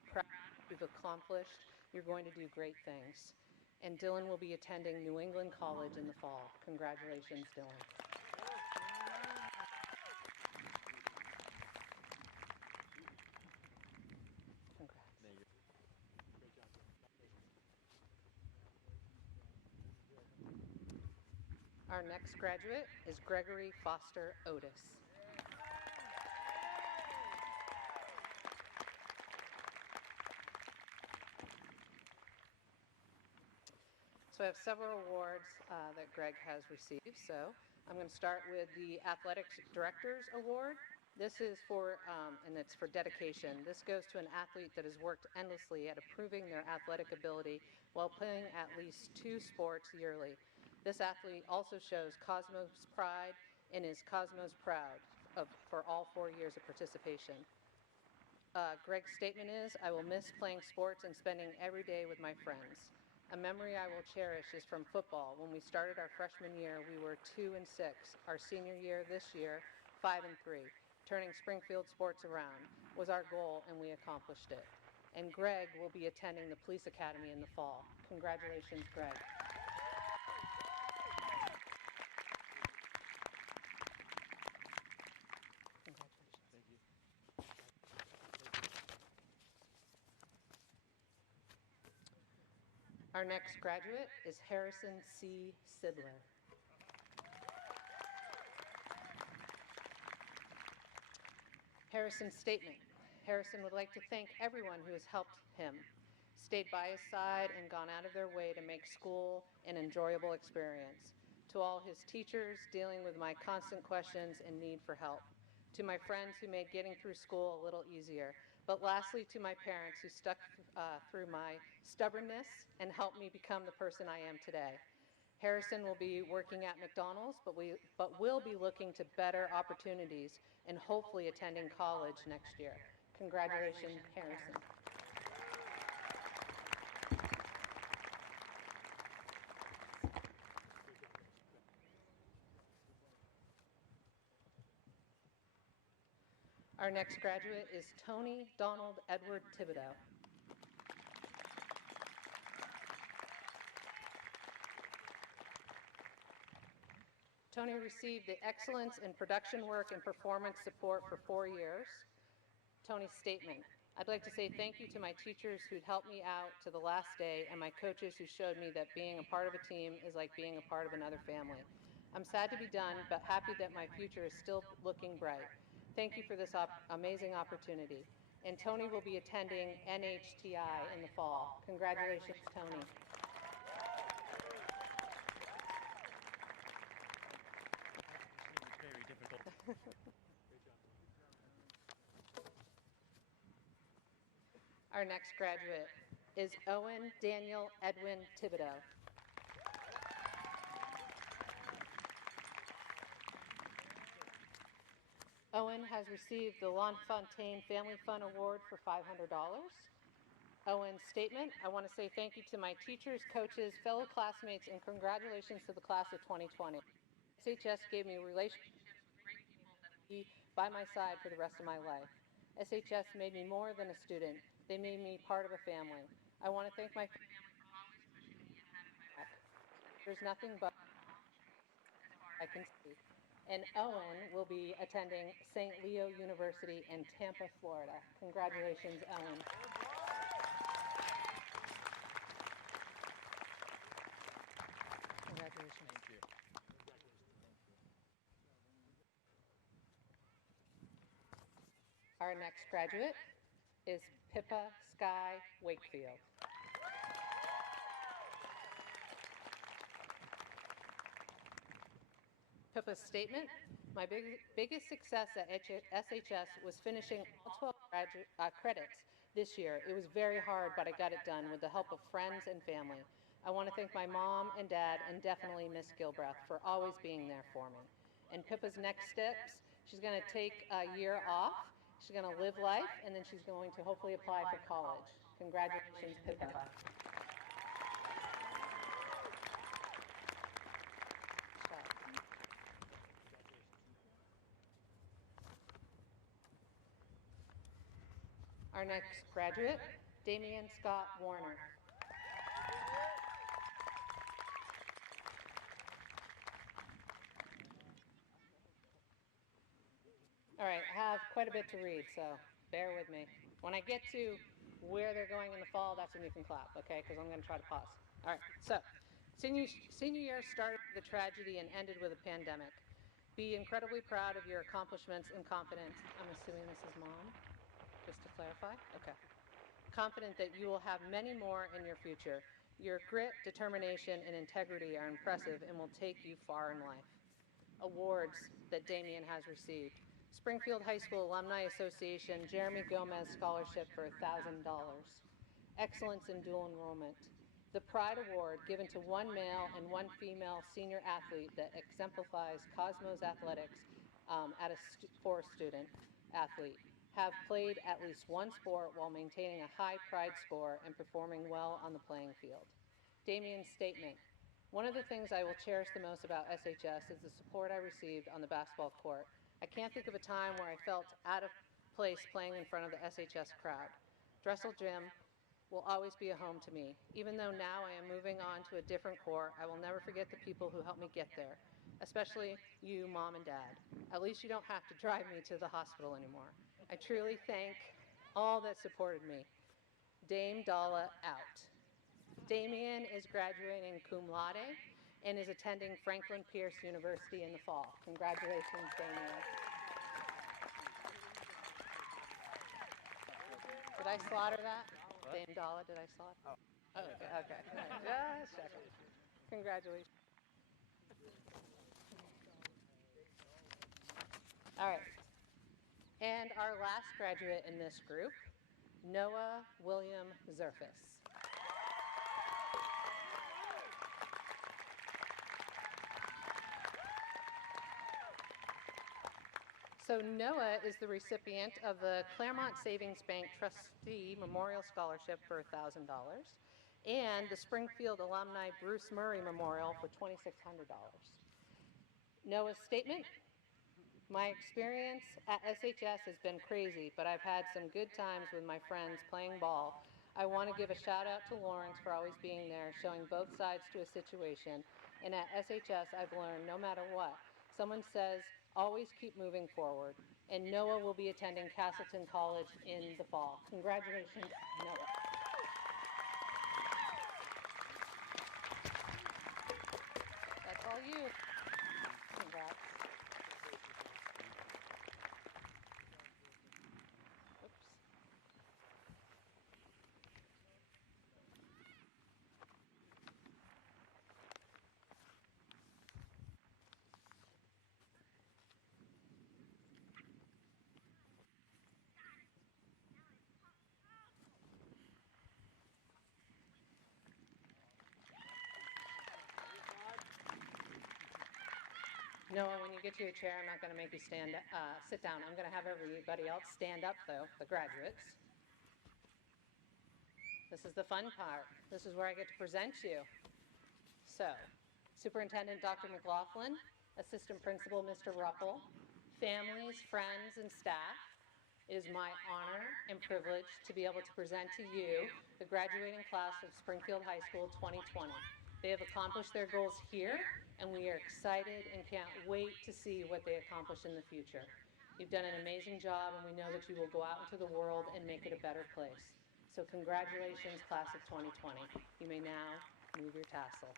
Proud of what you've accomplished. You're going to do great things. And Dylan will be attending New England College in the fall. Congratulations, Dylan. Our next graduate is Gregory Foster Otis. So I have several awards that Greg has received. So I'm going to start with the Athletics Directors Award. This is for, and it's for dedication. This goes to an athlete that has worked endlessly at improving their athletic ability while playing at least 2 sports yearly. This athlete also shows Cosmos pride and is Cosmos proud. for all 4 years of participation. Greg's statement is, "I will miss playing sports and spending every day with my friends. A memory I will cherish is from football. When we started our freshman year, we were 2-6. Our senior year this year, 5-3. Turning Springfield sports around was our goal, and we accomplished it." And Greg will be attending the Police Academy in the fall. Congratulations, Greg. Our next graduate is Harrison C. Sidler. Harrison's statement. Harrison would like to thank everyone who has helped him, stayed by his side, and gone out of their way to make school an enjoyable experience. To all his teachers dealing with my constant questions and need for help. To my friends who made getting through school a little easier. But lastly, to my parents who stuck through my stubbornness and helped me become the person I am today. Harrison will be working at McDonald's, but will be looking to better opportunities and hopefully attending college next year. Congratulations, Harrison. Our next graduate is Tony Donald Edward Thibodeau. Tony received the Excellence in Production Work and Performance Support for 4 years. Tony's statement. I'd like to say thank you to my teachers who'd helped me out to the last day and my coaches who showed me that being a part of a team is like being a part of another family. I'm sad to be done, but happy that my future is still looking bright. Thank you for this amazing opportunity. And Tony will be attending NHTI in the fall. Congratulations, Tony. Very difficult. Our next graduate is Owen Daniel Edwin Thibodeau. Owen has received the L'Enfontaine Family Fun Award for $500. Owen's statement, I want to say thank you to my teachers, coaches, fellow classmates, and congratulations to the class of 2020. SHS gave me relationships with great people that will be by my side for the rest of my life. SHS made me more than a student. They made me part of a family. I want to thank my family for always pushing me and having my back. There's nothing but I can see. And Owen will be attending St. Leo University in Tampa, Florida. Congratulations, Owen. Congratulations. Thank you. Our next graduate is Pippa Sky Wakefield. Pippa's statement, my biggest success at SHS was finishing all 12 credits this year. It was very hard, but I got it done with the help of friends and family. I want to thank my mom and dad and definitely Miss Gilbreth for always being there for me. And Pippa's next steps, she's going to take a year off, she's going to live life, and then she's going to hopefully apply for college. Congratulations, Pippa. Our next graduate, Damian Scott Warner. All right, I have quite a bit to read, so bear with me. When I get to where they're going in the fall, that's when you can clap, okay? Because I'm going to try to pause. All right, so senior year started with a tragedy and ended with a pandemic. Be incredibly proud of your accomplishments and confidence. I'm assuming this is mom. Just to clarify? Okay. Confident that you will have many more in your future. Your grit, determination, and integrity are impressive and will take you far in life. Awards that Damien has received. Springfield High School Alumni Association Jeremy Gomez Scholarship for $1,000. Excellence in Dual Enrollment. The Pride Award given to one male and one female senior athlete that exemplifies Cosmos Athletics for a student athlete, have played at least one sport while maintaining a high pride score and performing well on the playing field. Damien's statement: one of the things I will cherish the most about SHS is the support I received on the basketball court. I can't think of a time where I felt out of place playing in front of the SHS crowd. Dressel Gym will always be a home to me. Even though now I am moving on to a different court, I will never forget the people who helped me get there, especially you, Mom and Dad. At least you don't have to drive me to the hospital anymore. I truly thank all that supported me. Dame Dalla out. Damien is graduating cum laude and is attending Franklin Pierce University in the fall. Congratulations, Damien. Did I slaughter that? What? Dame Dalla, did I slaughter? Oh, okay. Just checking. Congratulations. All right. And our last graduate in this group, Noah William Zerfus. So Noah is the recipient of the Claremont Savings Bank Trustee Memorial Scholarship for $1,000 and the Springfield Alumni Bruce Murray Memorial for $2,600. Noah's statement: my experience at SHS has been crazy, but I've had some good times with my friends playing ball. I want to give a shout out to Lawrence for always being there, showing both sides to a situation. And at SHS, I've learned no matter what, someone says, always keep moving forward. And Noah will be attending Castleton College in the fall. Congratulations, Noah. That's all you. Congrats. Oops. Noah, when you get to your chair, I'm not going to make you sit down. I'm going to have everybody else stand up, though, the graduates. This is the fun part. This is where I get to present you. So, Superintendent Dr. McLaughlin, Assistant Principal Mr. Ruppel, families, friends, and staff, it is my honor and privilege to be able to present to you the graduating class of Springfield High School 2020. They have accomplished their goals here, and we are excited and can't wait to see what they accomplish in the future. You've done an amazing job, and we know that you will go out into the world and make it a better place. So congratulations, class of 2020. You may now move your tassel.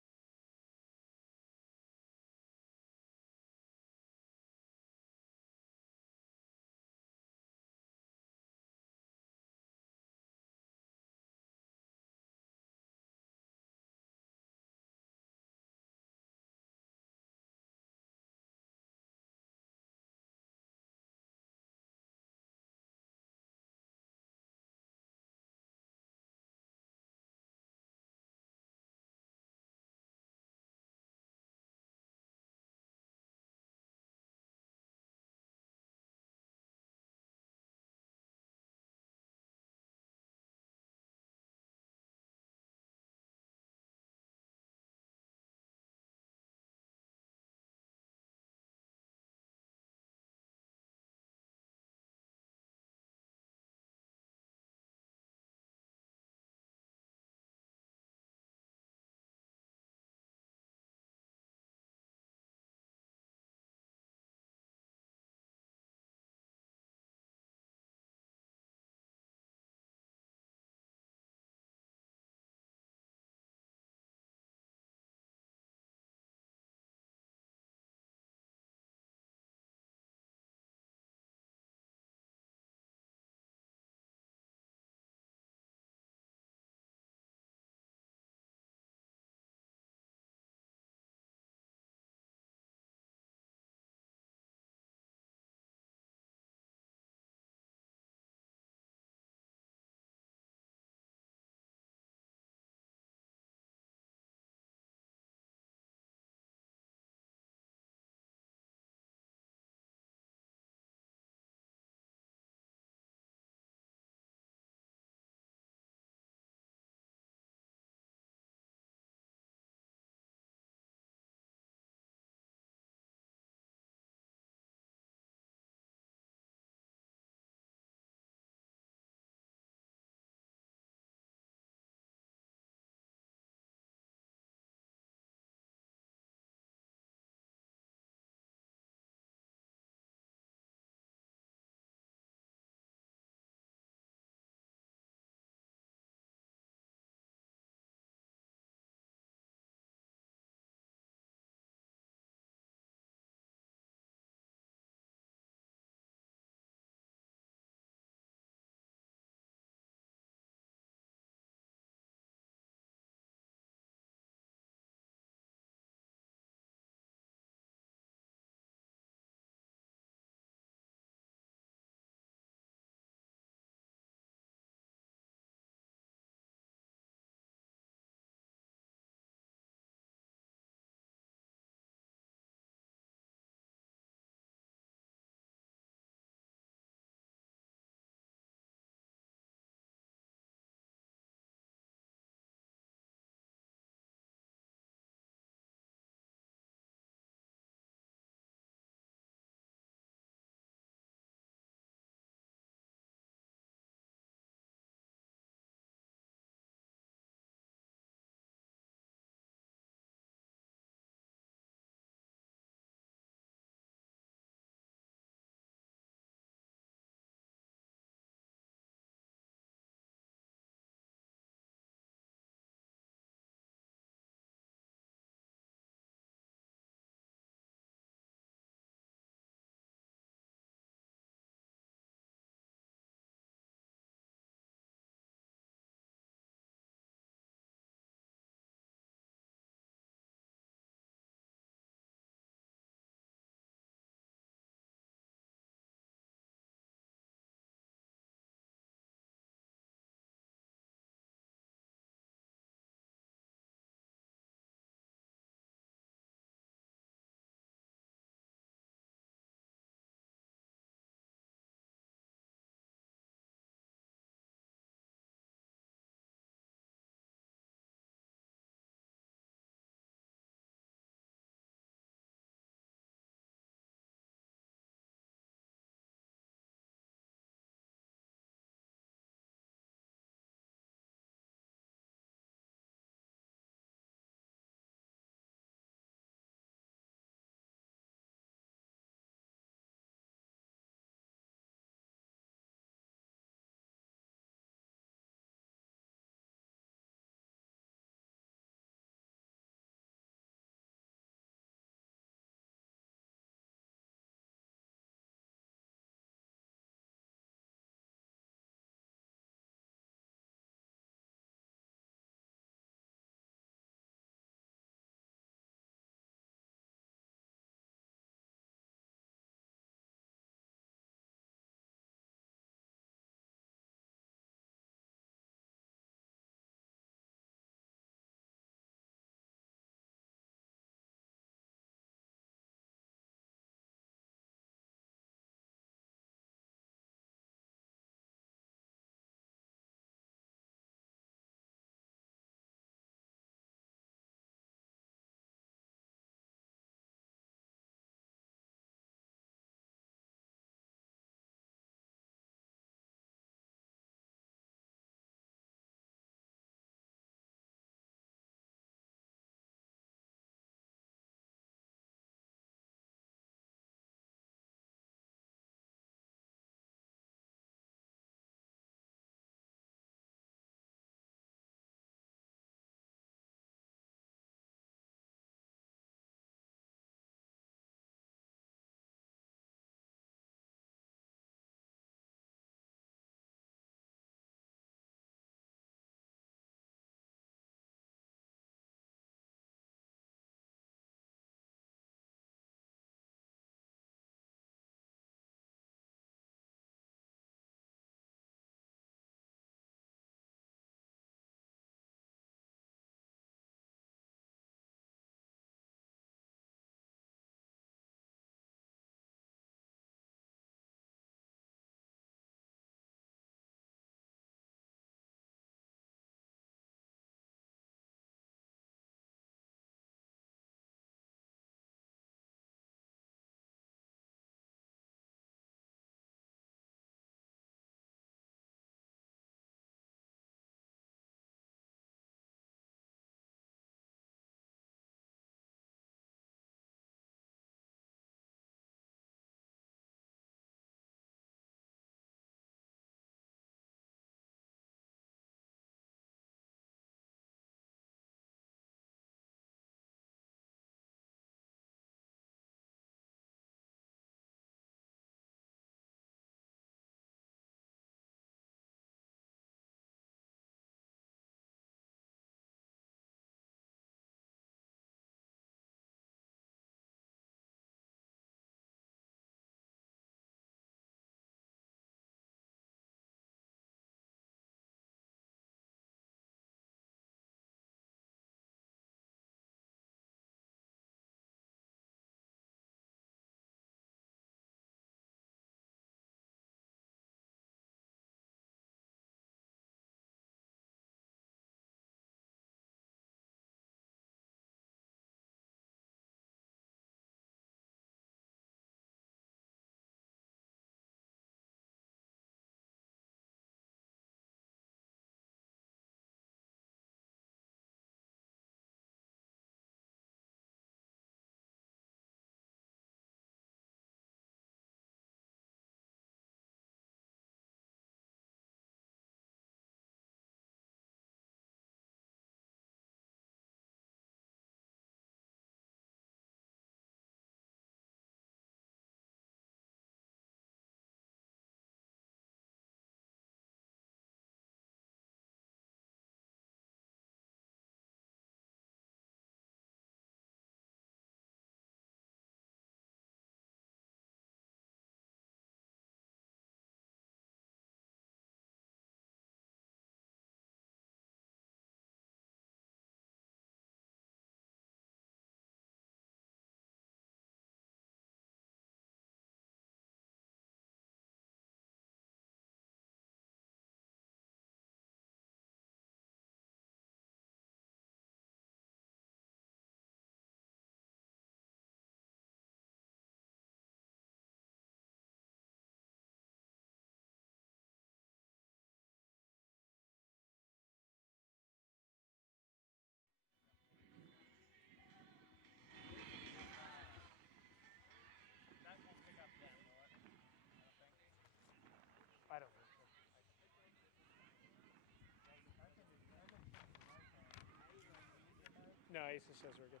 Isa says we're good.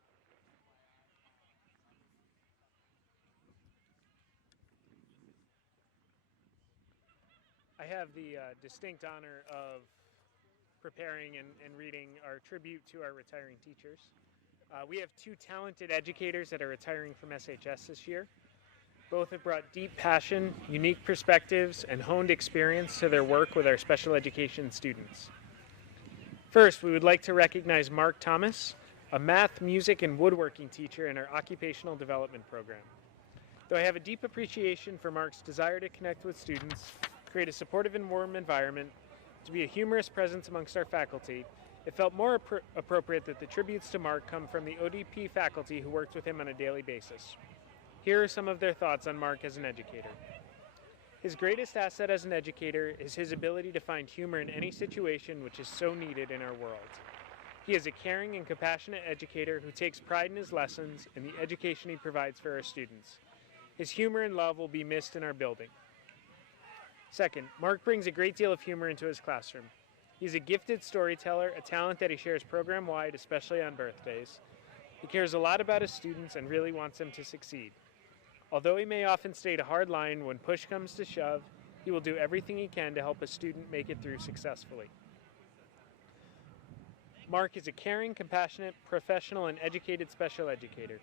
I have the distinct honor of preparing and reading our tribute to our retiring teachers. We have two talented educators that are retiring from SHS this year. Both have brought deep passion, unique perspectives, and honed experience to their work with our special education students. First, we would like to recognize Mark Thomas, a math, music, and woodworking teacher in our occupational development program. Though I have a deep appreciation for Mark's desire to connect with students, create a supportive and warm environment, to be a humorous presence amongst our faculty, it felt more appropriate that the tributes to Mark come from the ODP faculty who worked with him on a daily basis. Here are some of their thoughts on Mark as an educator. His greatest asset as an educator is his ability to find humor in any situation which is so needed in our world. He is a caring and compassionate educator who takes pride in his lessons and the education he provides for our students. His humor and love will be missed in our building. Second, Mark brings a great deal of humor into his classroom. He's a gifted storyteller, a talent that he shares program-wide, especially on birthdays. He cares a lot about his students and really wants them to succeed. Although he may often state a hard line when push comes to shove, he will do everything he can to help a student make it through successfully. Mark is a caring, compassionate, professional, and educated special educator.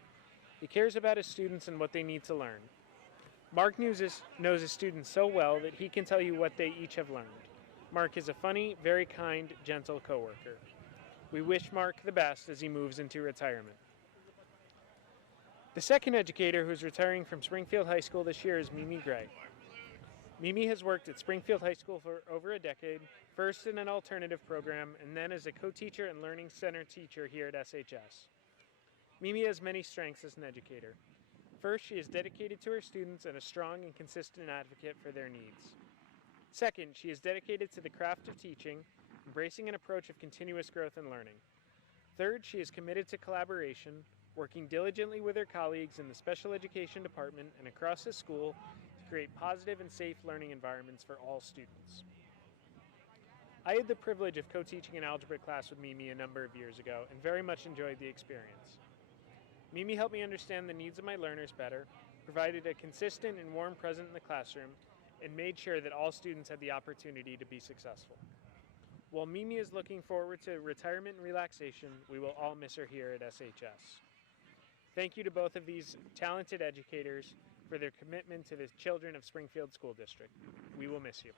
He cares about his students and what they need to learn. Mark knows his students so well that he can tell you what they each have learned. Mark is a funny, very kind, gentle coworker. We wish Mark the best as he moves into retirement. The second educator who is retiring from Springfield High School this year is Mimi Gray. Mimi has worked at Springfield High School for over a decade, first in an alternative program and then as a co-teacher and learning center teacher here at SHS. Mimi has many strengths as an educator. First, she is dedicated to her students and a strong and consistent advocate for their needs. Second, she is dedicated to the craft of teaching, embracing an approach of continuous growth and learning. Third, she is committed to collaboration, working diligently with her colleagues in the special education department and across the school to create positive and safe learning environments for all students. I had the privilege of co-teaching an algebra class with Mimi a number of years ago and very much enjoyed the experience. Mimi helped me understand the needs of my learners better, provided a consistent and warm presence in the classroom, and made sure that all students had the opportunity to be successful. While Mimi is looking forward to retirement and relaxation, we will all miss her here at SHS. Thank you to both of these talented educators for their commitment to the children of Springfield School District. We will miss you.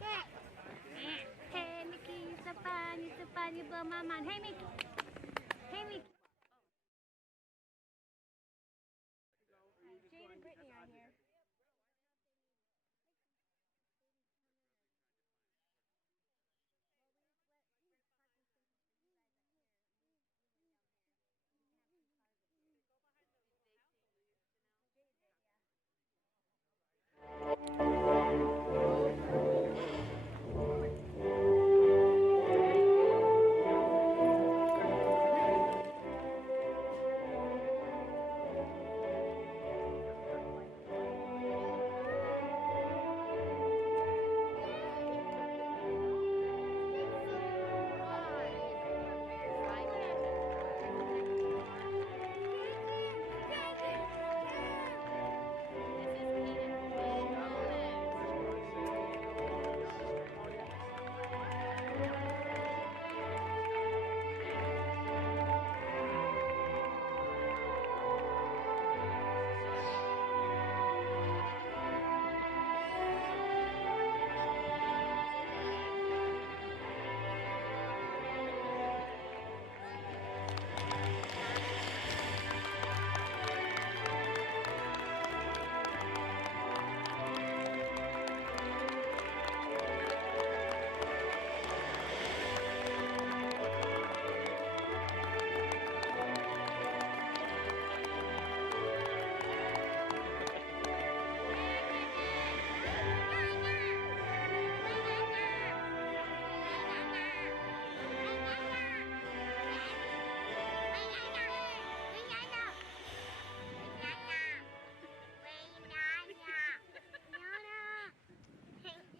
Hey Mickey, you're so fun, you're so fun, you blow my mind. Hey Mickey. Hey Mickey. Jade and Brittany are here.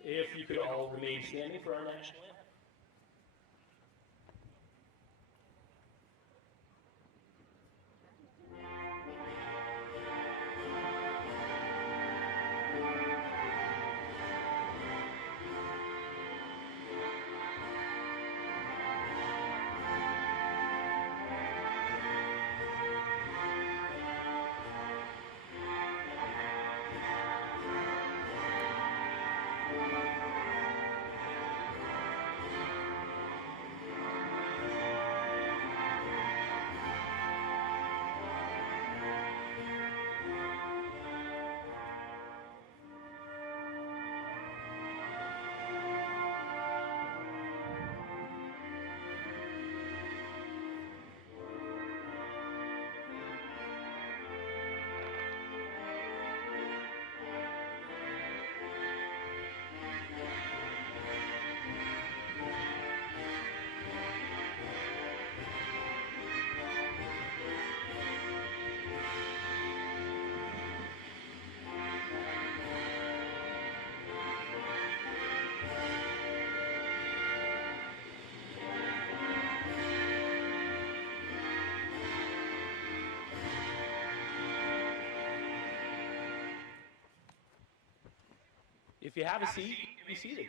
If you could all remain standing for our national anthem. If you have a seat, be seated.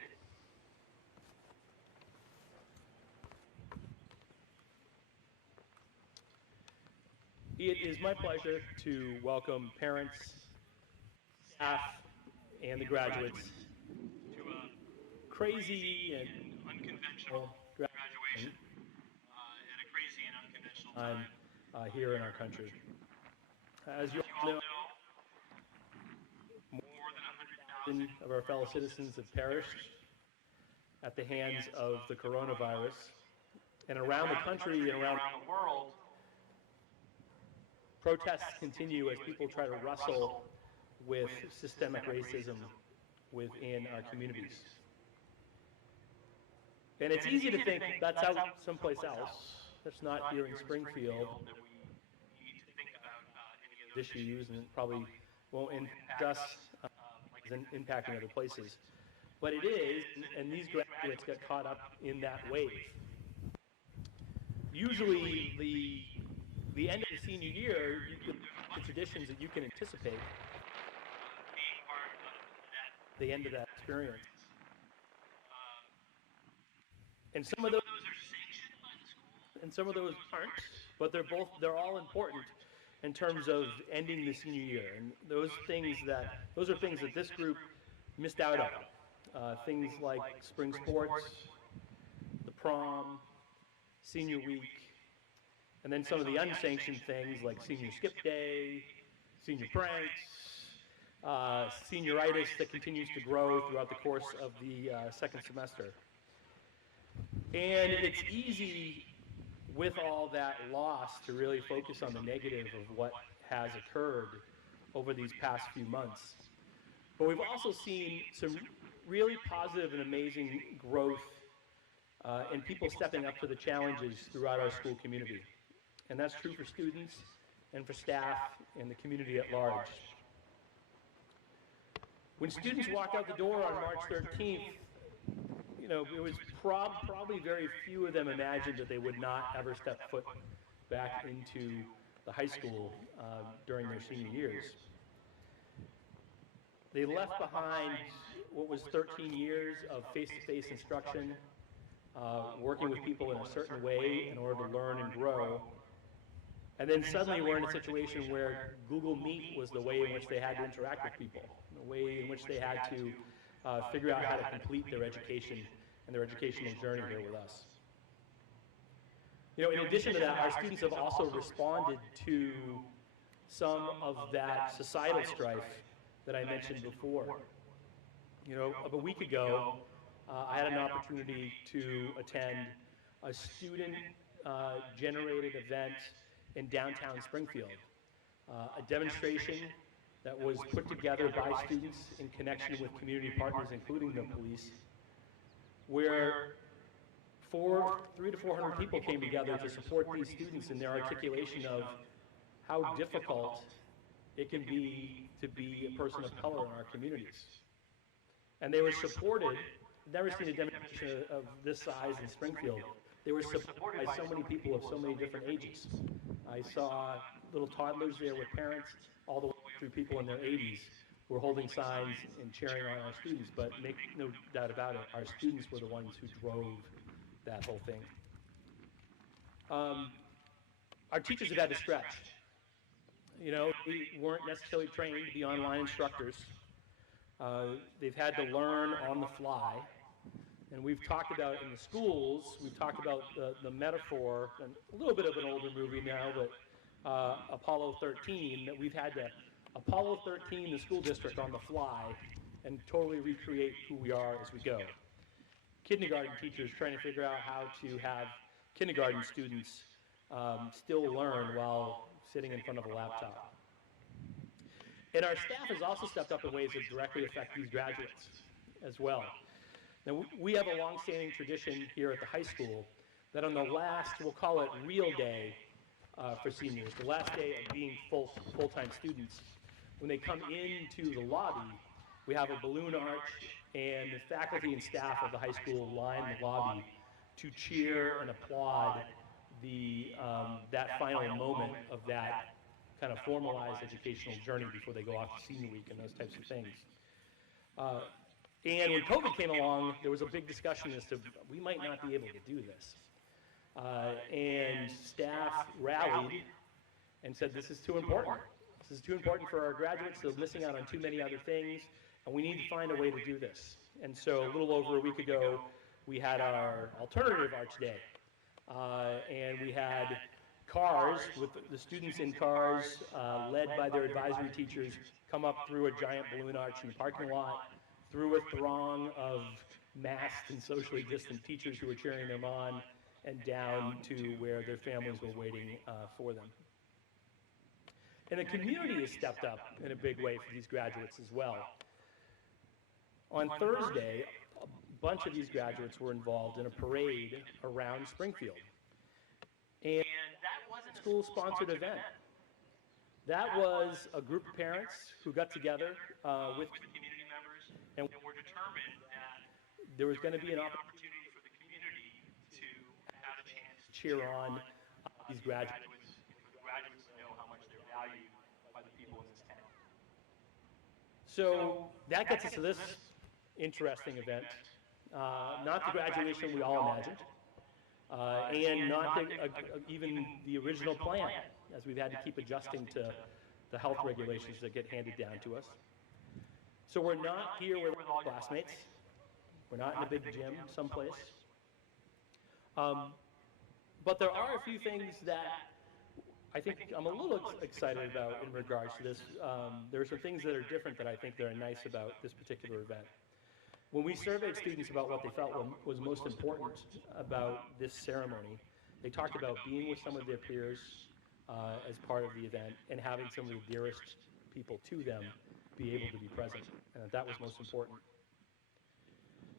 It is my pleasure to welcome parents, staff, and the graduates to a crazy and unconventional graduation at a crazy and unconventional time here in our country. As you all know, more than 100,000 of our fellow citizens have perished at the hands of the coronavirus. And around the country and around the world, protests continue as people try to wrestle with systemic racism within our communities. And it's easy to think that's out someplace else. That's not here in Springfield that we need to think about any of those issues, and it probably won't impact us as impacting other places. But it is, and these graduates get caught up in that wave. Usually, the end of the senior year, the traditions that you can anticipate being part of the end of that experience. And some of those are sanctioned by the school, and some of those aren't, but they're all important in terms of ending the senior year. And those are things that this group missed out on. Things like spring sports, the prom, senior week, and then some of the unsanctioned things like senior skip day, senior pranks, senioritis that continues to grow throughout the course of the second semester. And it's easy with all that loss to really focus on the negative of what has occurred over these past few months. But we've also seen some really positive and amazing growth in people stepping up to the challenges throughout our school community. And that's true for students and for staff and the community at large. When students walked out the door on March 13th, you know, it was probably very few of them imagined that they would not ever step foot back into the high school during their senior years. They left behind what was 13 years of face-to-face instruction, working with people in a certain way in order to learn and grow. And then suddenly we're in a situation where Google Meet was the way in which they had to interact with people, the way in which they had to figure out how to complete their education and their educational journey here with us. You know, in addition to that, our students have also responded to some of that societal strife that I mentioned before. You know, a week ago, I had an opportunity to attend a student-generated event in downtown Springfield, a demonstration that was put together by students in connection with community partners, including the police, where 300 to 400 people came together to support these students in their articulation of how difficult it can be to be a person of color in our communities. And they were supported. I've never seen a demonstration of this size in Springfield. They were supported by so many people of so many different ages. I saw little toddlers there with parents, all the way through people in their 80s who were holding signs and cheering on our students. But make no doubt about it, our students were the ones who drove that whole thing. Our teachers have had to stretch. You know, we weren't necessarily trained to be online instructors. They've had to learn on the fly. And we've talked about in the schools, we've talked about the metaphor, and a little bit of an older movie now, but Apollo 13, that we've had to Apollo 13 the school district on the fly and totally recreate who we are as we go. Kindergarten teachers trying to figure out how to have kindergarten students still learn while sitting in front of a laptop. And our staff has also stepped up in ways that directly affect these graduates as well. Now, we have a long-standing tradition here at the high school that on the last, we'll call it real day for seniors, the last day of being full-time students, when they come into the lobby, we have a balloon arch, and the faculty and staff of the high school line the lobby to cheer and applaud that final moment of that kind of formalized educational journey before they go off to senior week and those types of things. And when COVID came along, there was a big discussion as to we might not be able to do this. And staff rallied and said, this is too important. This is too important for our graduates. They're missing out on too many other things, and we need to find a way to do this. And so a little over a week ago, we had our alternative Arch Day. And we had cars with the students in cars, led by their advisory teachers, come up through a giant balloon arch in the parking lot, through a throng of masked and socially distant teachers who were cheering them on, and down to where their families were waiting for them. And the community has stepped up in a big way for these graduates as well. On Thursday, a bunch of these graduates were involved in a parade around Springfield. And that wasn't a school-sponsored event. That was a group of parents who got together with community members and were determined that there was going to be an opportunity for the community to have a chance to cheer on these graduates, and for the graduates to know how much they're valued by the people in this town. So that gets us to this interesting event. Not the graduation we all imagined, and not even the original plan, as we've had to keep adjusting to the health regulations that get handed down to us. So we're not here with all classmates. We're not in a big gym someplace. But there are a few things that I think I'm a little excited about in regards to this. There are some things that are different that I think that are nice about this particular event. When we surveyed students about what they felt was most important about this ceremony, they talked about being with some of their peers as part of the event and having some of the dearest people to them be able to be present, and that was most important.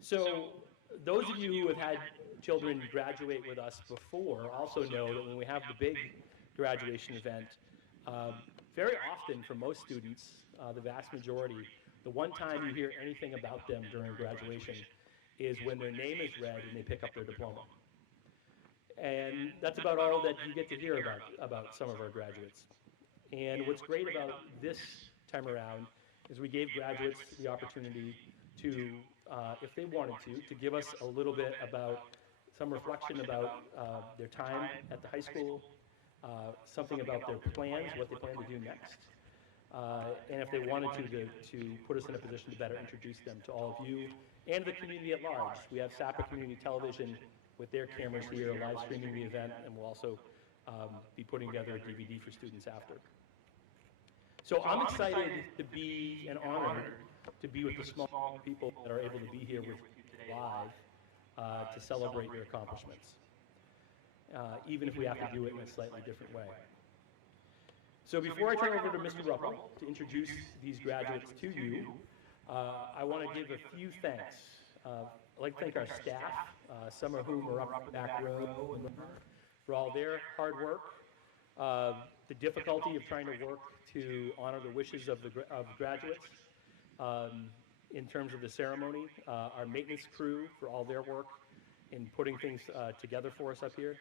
So those of you who have had children graduate with us before also know that when we have the big graduation event, very often for most students, the vast majority, the one time you hear anything about them during graduation is when their name is read and they pick up their diploma. And that's about all that you get to hear about some of our graduates. And what's great about this time around is we gave graduates the opportunity to, if they wanted to give us a little bit about some reflection about their time at the high school, something about their plans, what they plan to do next, and if they wanted to put us in a position to better introduce them to all of you and the community at large. We have SAPA Community Television with their cameras here, live streaming the event, and we'll also be putting together a DVD for students after. So I'm excited to be and honored to be with the small people that are able to be here with you today live to celebrate your accomplishments, even if we have to do it in a slightly different way. So before I turn over to Mr. Ruppel to introduce these graduates to you, I want to give a few thanks. I'd like to thank our staff, some of whom are up the back row, for all their hard work, the difficulty of trying to work to honor the wishes of graduates in terms of the ceremony, our maintenance crew for all their work in putting things together for us up here.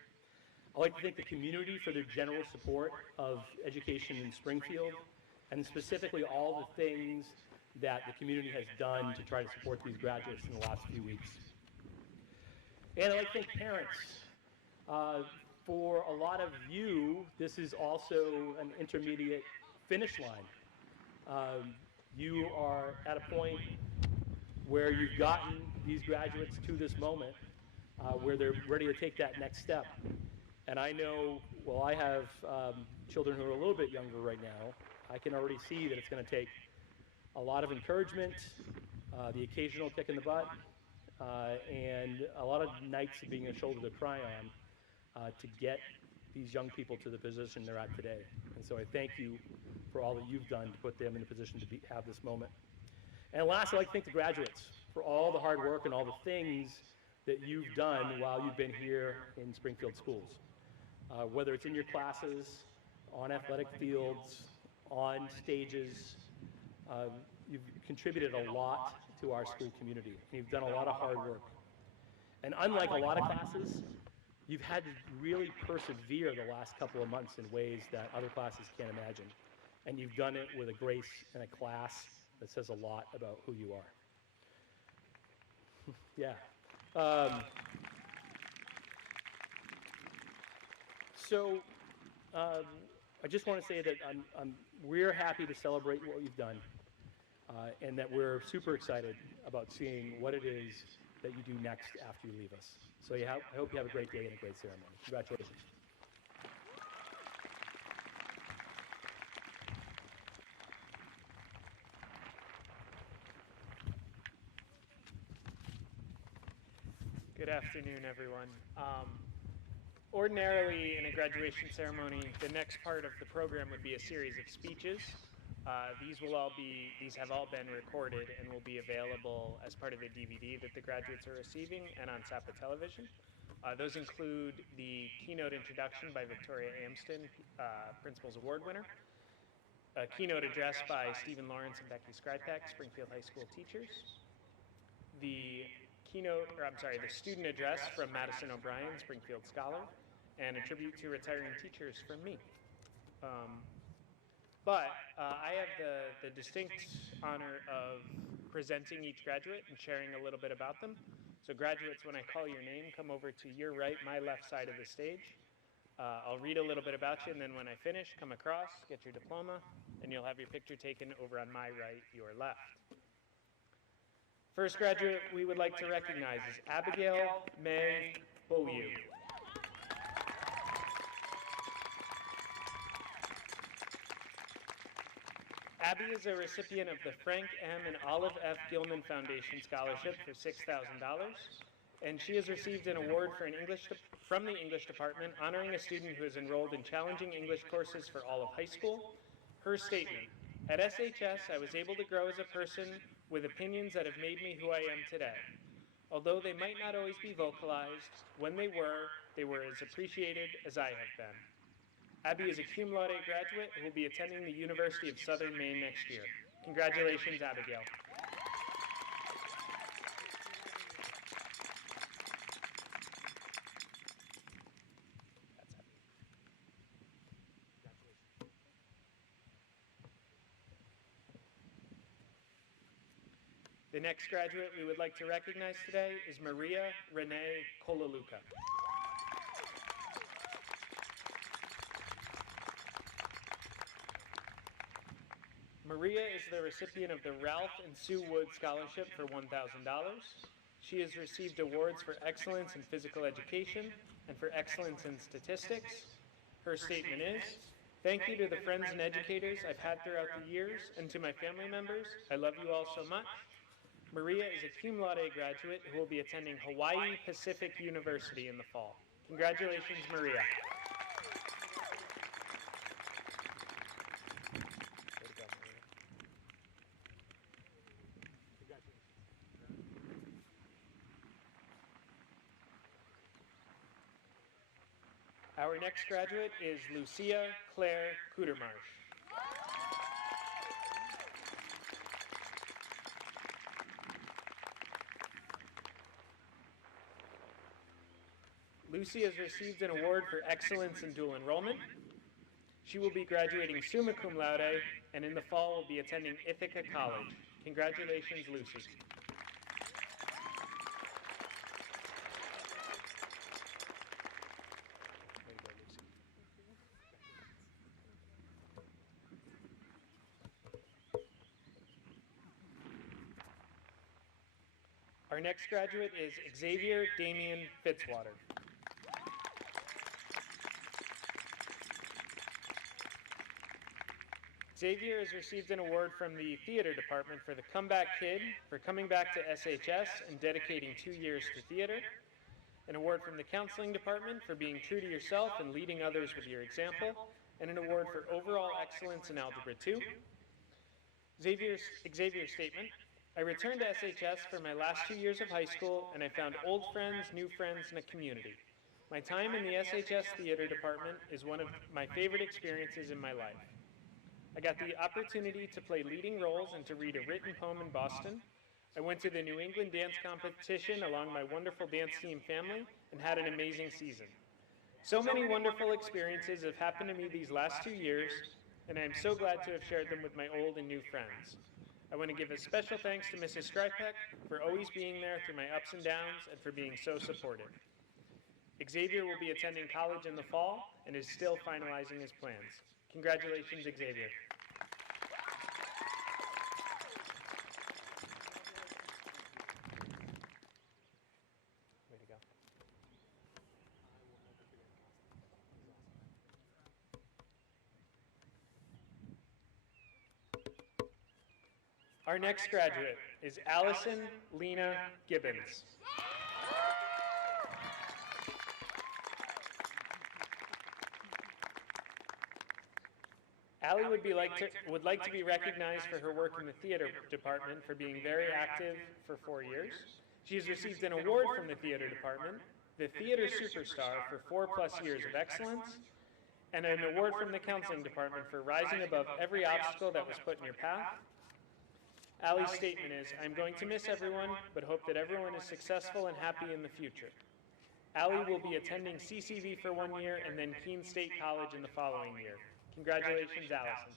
I'd like to thank the community for their general support of education in Springfield, and specifically all the things that the community has done to try to support these graduates in the last few weeks. And I'd like to thank parents. For a lot of you, this is also an intermediate finish line. You are at a point where you've gotten these graduates to this moment where they're ready to take that next step. And I know, well, I have children who are a little bit younger right now. I can already see that it's going to take a lot of encouragement, the occasional kick in the butt, and a lot of nights of being a shoulder to cry on to get these young people to the position they're at today. And so I thank you for all that you've done to put them in a position to have this moment. And last, I'd like to thank the graduates for all the hard work and all the things that you've done while you've been here in Springfield schools. Whether it's in your classes, on athletic fields, on stages, you've contributed a lot to our school community. You've done a lot of hard work. And unlike a lot of classes, you've had to really persevere the last couple of months in ways that other classes can't imagine. And you've done it with a grace and a class that says a lot about who you are. Yeah. So I just want to say that we're happy to celebrate what you've done, and that we're super excited about seeing what it is that you do next after you leave us. So I hope you have a great day and a great ceremony. Congratulations. Good afternoon, everyone. Ordinarily, in a graduation ceremony, the next part of the program would be a series of speeches. These have all been recorded and will be available as part of the DVD that the graduates are receiving and on SAPA Television. Those include the keynote introduction by Victoria Amston, Principal's Award winner, a keynote address by Stephen Lawrence and Becky Skrypak, Springfield High School teachers, the student address from Madison O'Brien, Springfield Scholar, and a tribute to retiring teachers from me. But I have the distinct honor of presenting each graduate and sharing a little bit about them. So graduates, when I call your name, come over to your right, my left side of the stage. I'll read a little bit about you, and then when I finish, come across, get your diploma, and you'll have your picture taken over on my right, your left. First graduate we would like to recognize is Abigail May Beaulieu. Abby is a recipient of the Frank M. and Olive F. Gilman Foundation Scholarship for $6,000, and she has received an award for from the English department honoring a student who is enrolled in challenging English courses for all of high school. Her statement: "At SHS, I was able to grow as a person with opinions that have made me who I am today. Although they might not always be vocalized, when they were as appreciated as I have been." Abby is a cum laude graduate who will be attending the University of Southern Maine next year. Congratulations, Abigail. The next graduate we would like to recognize today is Maria Renee Kolaluka. Maria is the recipient of the Ralph and Sue Wood Scholarship for $1,000. She has received awards for excellence in physical education and for excellence in statistics. Her statement is, "Thank you to the friends and educators I've had throughout the years, and to my family members. I love you all so much." Maria is a cum laude graduate who will be attending Hawaii Pacific University in the fall. Congratulations, Maria. Our next graduate is Lucia Claire Kudermarsh. Lucy has received an award for excellence in dual enrollment. She will be graduating summa cum laude, and in the fall will be attending Ithaca College. Congratulations, Lucy. Our next graduate is Xavier Damian Fitzwater. Xavier has received an award from the theater department for the Comeback Kid for coming back to SHS and dedicating 2 years to theater, an award from the counseling department for being true to yourself and leading others with your example, and an award for overall excellence in Algebra 2. Xavier's statement: "I returned to SHS for my last 2 years of high school, and I found old friends, new friends, and a community. My time in the SHS theater department is one of my favorite experiences in my life. I got the opportunity to play leading roles and to read a written poem in Boston. I went to the New England dance competition along my wonderful dance team family and had an amazing season. So many wonderful experiences have happened to me these last 2 years, and I am so glad to have shared them with my old and new friends. I want to give a special thanks to Mrs. Strypeck for always being there through my ups and downs and for being so supportive." Xavier will be attending college in the fall and is still finalizing his plans. Congratulations, Xavier. Way to go. Our next graduate is Allison Lena Gibbons. Allie would like to be recognized for her work in the theater department for being very active for 4 years. She has received an award from the theater department, the Theater Superstar for 4+ years of excellence, and an award from the counseling department for rising above every obstacle that was put in your path. Allie's statement is, "I'm going to miss everyone, but hope that everyone is successful and happy in the future." Allie will be attending CCV for 1 year and then Keene State College in the following year. Congratulations, Allison.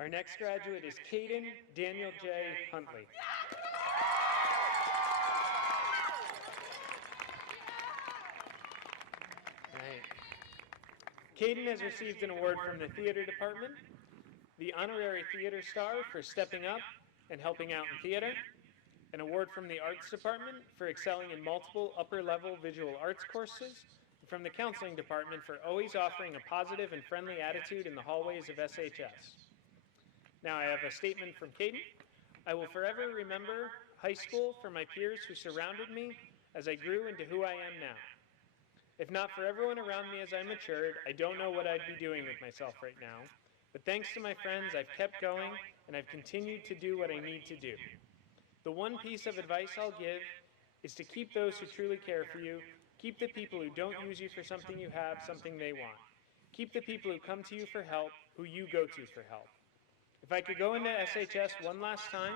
Our next graduate is Caden Daniel J. Huntley. Right. Caden has received an award from the theater department, the honorary theater star for stepping up and helping out in theater, an award from the arts department for excelling in multiple upper-level visual arts courses, and from the counseling department for always offering a positive and friendly attitude in the hallways of SHS. Now I have a statement from Caden. I will forever remember high school for my peers who surrounded me as I grew into who I am now. If not for everyone around me as I matured, I don't know what I'd be doing with myself right now. But thanks to my friends, I've kept going and I've continued to do what I need to do. The one piece of advice I'll give is to keep those who truly care for you. Keep the people who don't use you for something you have, something they want. Keep the people who come to you for help, who you go to for help. If I could go into SHS one last time,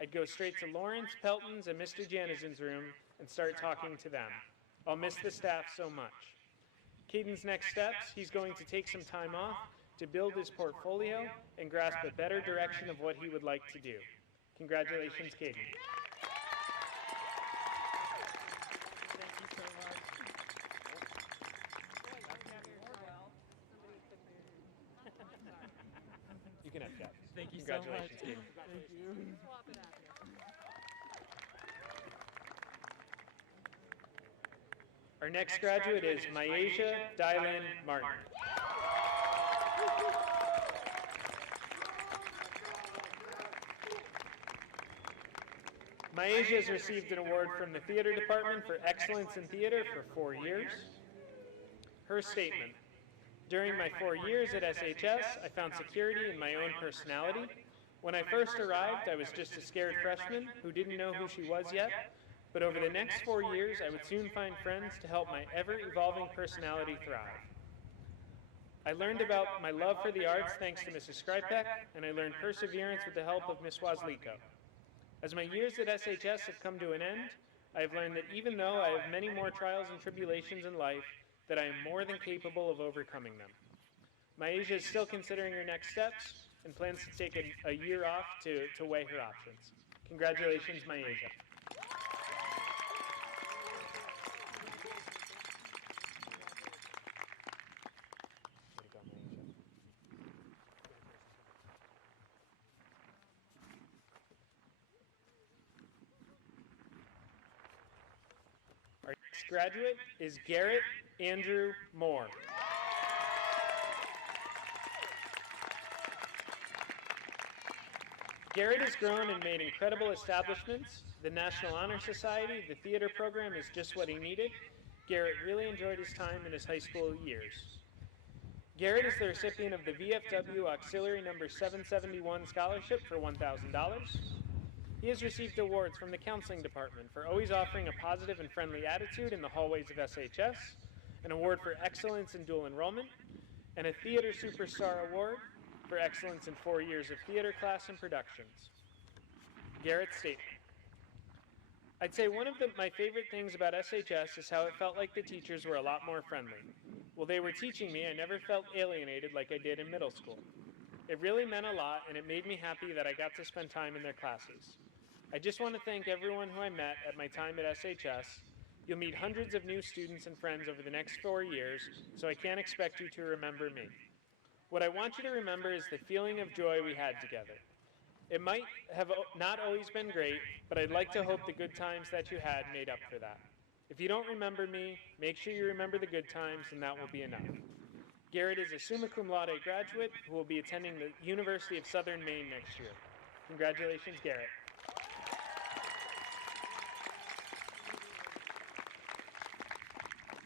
I'd go straight to Lawrence, Pelton's, and Mr. Janison's room and start talking to them. I'll miss the staff so much. Caden's next steps, he's going to take some time off to build his portfolio and grasp a better direction of what he would like to do. Congratulations, Caden. Thank you so much. You can have that. Thank you so much. Congratulations, Caden. Thank you. Our next graduate is Myasia Dylan Martin. Myasia has received an award from the theater department for excellence in theater for 4 years. Her statement: during my 4 years at SHS, I found security in my own personality. When I first arrived, I was just a scared freshman who didn't know who she was yet. But over the next 4 years, I would soon find friends to help my ever-evolving personality thrive. I learned about my love for the arts thanks to Mrs. Skripek, and I learned perseverance with the help of Ms. Wazliko. As my years at SHS have come to an end, I have learned that even though I have many more trials and tribulations in life, that I am more than capable of overcoming them. Myasia is still considering her next steps and plans to take a year off to weigh her options. Congratulations, Myasia. Our next graduate is Garrett Andrew Moore. Garrett has grown and made incredible establishments. The National Honor Society, the theater program is just what he needed. Garrett really enjoyed his time in his high school years. Garrett is the recipient of the VFW Auxiliary Number 771 Scholarship for $1,000. He has received awards from the counseling department for always offering a positive and friendly attitude in the hallways of SHS, an award for excellence in dual enrollment, and a Theater Superstar Award for excellence in 4 years of theater class and productions. Garrett's statement: I'd say one of my favorite things about SHS is how it felt like the teachers were a lot more friendly. While they were teaching me, I never felt alienated like I did in middle school. It really meant a lot, and it made me happy that I got to spend time in their classes. I just want to thank everyone who I met at my time at SHS. You'll meet hundreds of new students and friends over the next 4 years, so I can't expect you to remember me. What I want you to remember is the feeling of joy we had together. It might have not always been great, but I'd like to hope the good times that you had made up for that. If you don't remember me, make sure you remember the good times, and that will be enough. Garrett is a summa cum laude graduate who will be attending the University of Southern Maine next year. Congratulations, Garrett.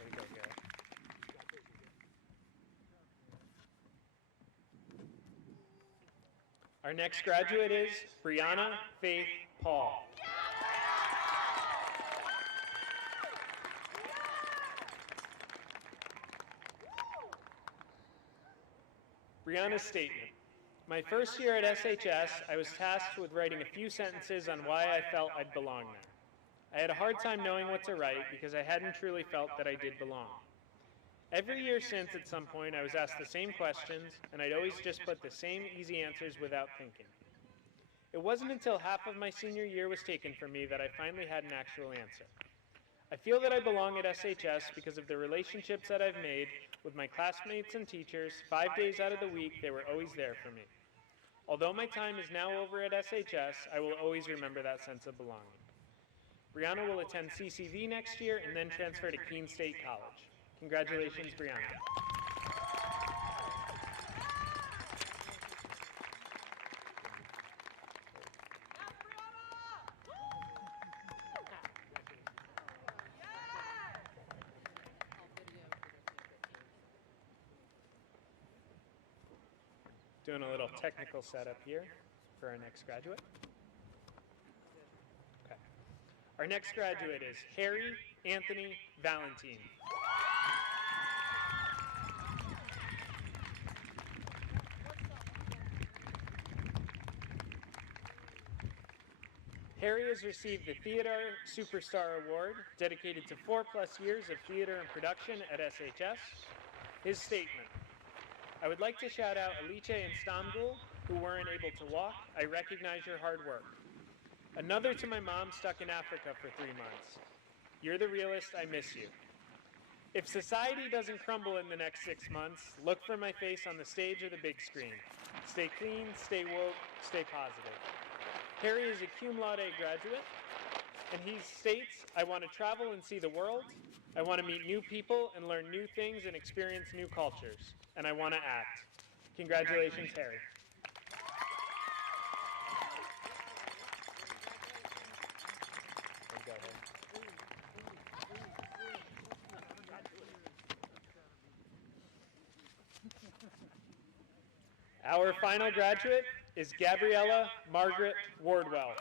Way to go, Garrett. Our next graduate is Brianna Faith Paul. Brianna's statement: my first year at SHS, I was tasked with writing a few sentences on why I felt I'd belong there. I had a hard time knowing what to write because I hadn't truly felt that I did belong. Every year since, at some point, I was asked the same questions, and I'd always just put the same easy answers without thinking. It wasn't until half of my senior year was taken from me that I finally had an actual answer. I feel that I belong at SHS because of the relationships that I've made with my classmates and teachers. 5 days out of the week, they were always there for me. Although my time is now over at SHS, I will always remember that sense of belonging. Brianna will attend CCV next year and then transfer to Keene State College. Congratulations, Brianna. Doing a little technical setup here for our next graduate. Okay. Our next graduate is Harry Anthony Valentine. Harry has received the Theater Superstar Award, dedicated to 4+ years of theater and production at SHS. His statement: I would like to shout out Alice and Stamgul, who weren't able to walk. I recognize your hard work. Another to my mom stuck in Africa for 3 months. You're the realist, I miss you. If society doesn't crumble in the next 6 months, look for my face on the stage or the big screen. Stay clean, stay woke, stay positive. Harry is a cum laude graduate, and he states, I want to travel and see the world. I want to meet new people and learn new things and experience new cultures. And I want to act. Congratulations, Harry. Our final graduate is Gabriella Margaret Wardwell.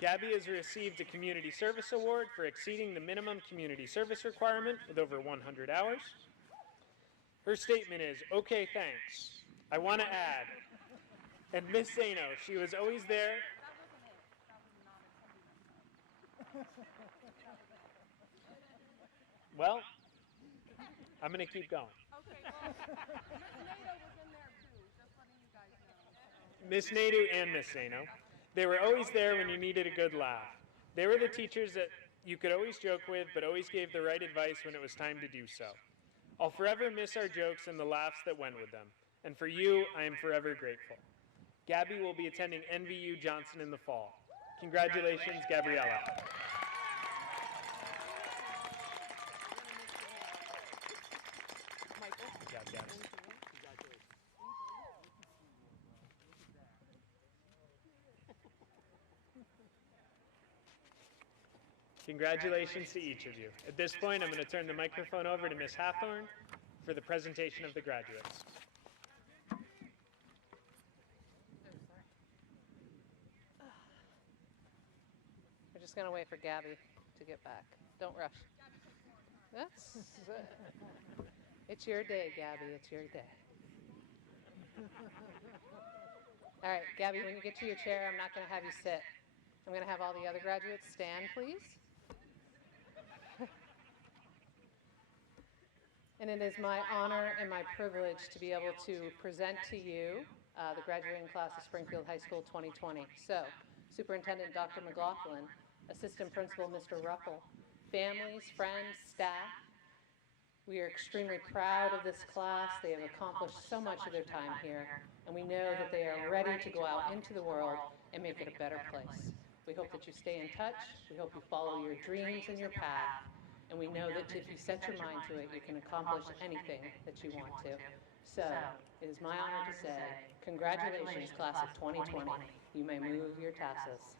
Gabby has received a Community Service Award for exceeding the minimum community service requirement with over 100 hours. Her statement is, okay, thanks. I want to add, and Miss Zano, she was always there. Well, I'm going to keep going. Okay, well, Miss Nato was in there too, just letting you guys know. Miss Nadu and Miss Zano. They were always there when you needed a good laugh. They were the teachers that you could always joke with, but always gave the right advice when it was time to do so. I'll forever miss our jokes and the laughs that went with them. And for you, I am forever grateful. Gabby will be attending NVU Johnson in the fall. Congratulations, Gabriella. Good job, Gabby. Congratulations to each of you. At this point, I'm going to turn the microphone over to Ms. Hathorn for the presentation of the graduates. We're just going to wait for Gabby to get back. Don't rush. That's it's your day, Gabby. It's your day. All right, Gabby, when you get to your chair, I'm not going to have you sit. I'm going to have all the other graduates stand, please. And it is my honor and my privilege to be able to present to you the graduating class of Springfield High School 2020. So, Superintendent Dr. McLaughlin, Assistant Principal Mr. Ruppel, families, friends, staff, we are extremely proud of this class. They have accomplished so much of their time here, and we know that they are ready to go out into the world and make it a better place. We hope that you stay in touch. We hope you follow your dreams and your path. And we know that if you set your mind to it, you can accomplish anything that you want to. So, it is my honor to say, congratulations, class of 2020. You may move your tassels.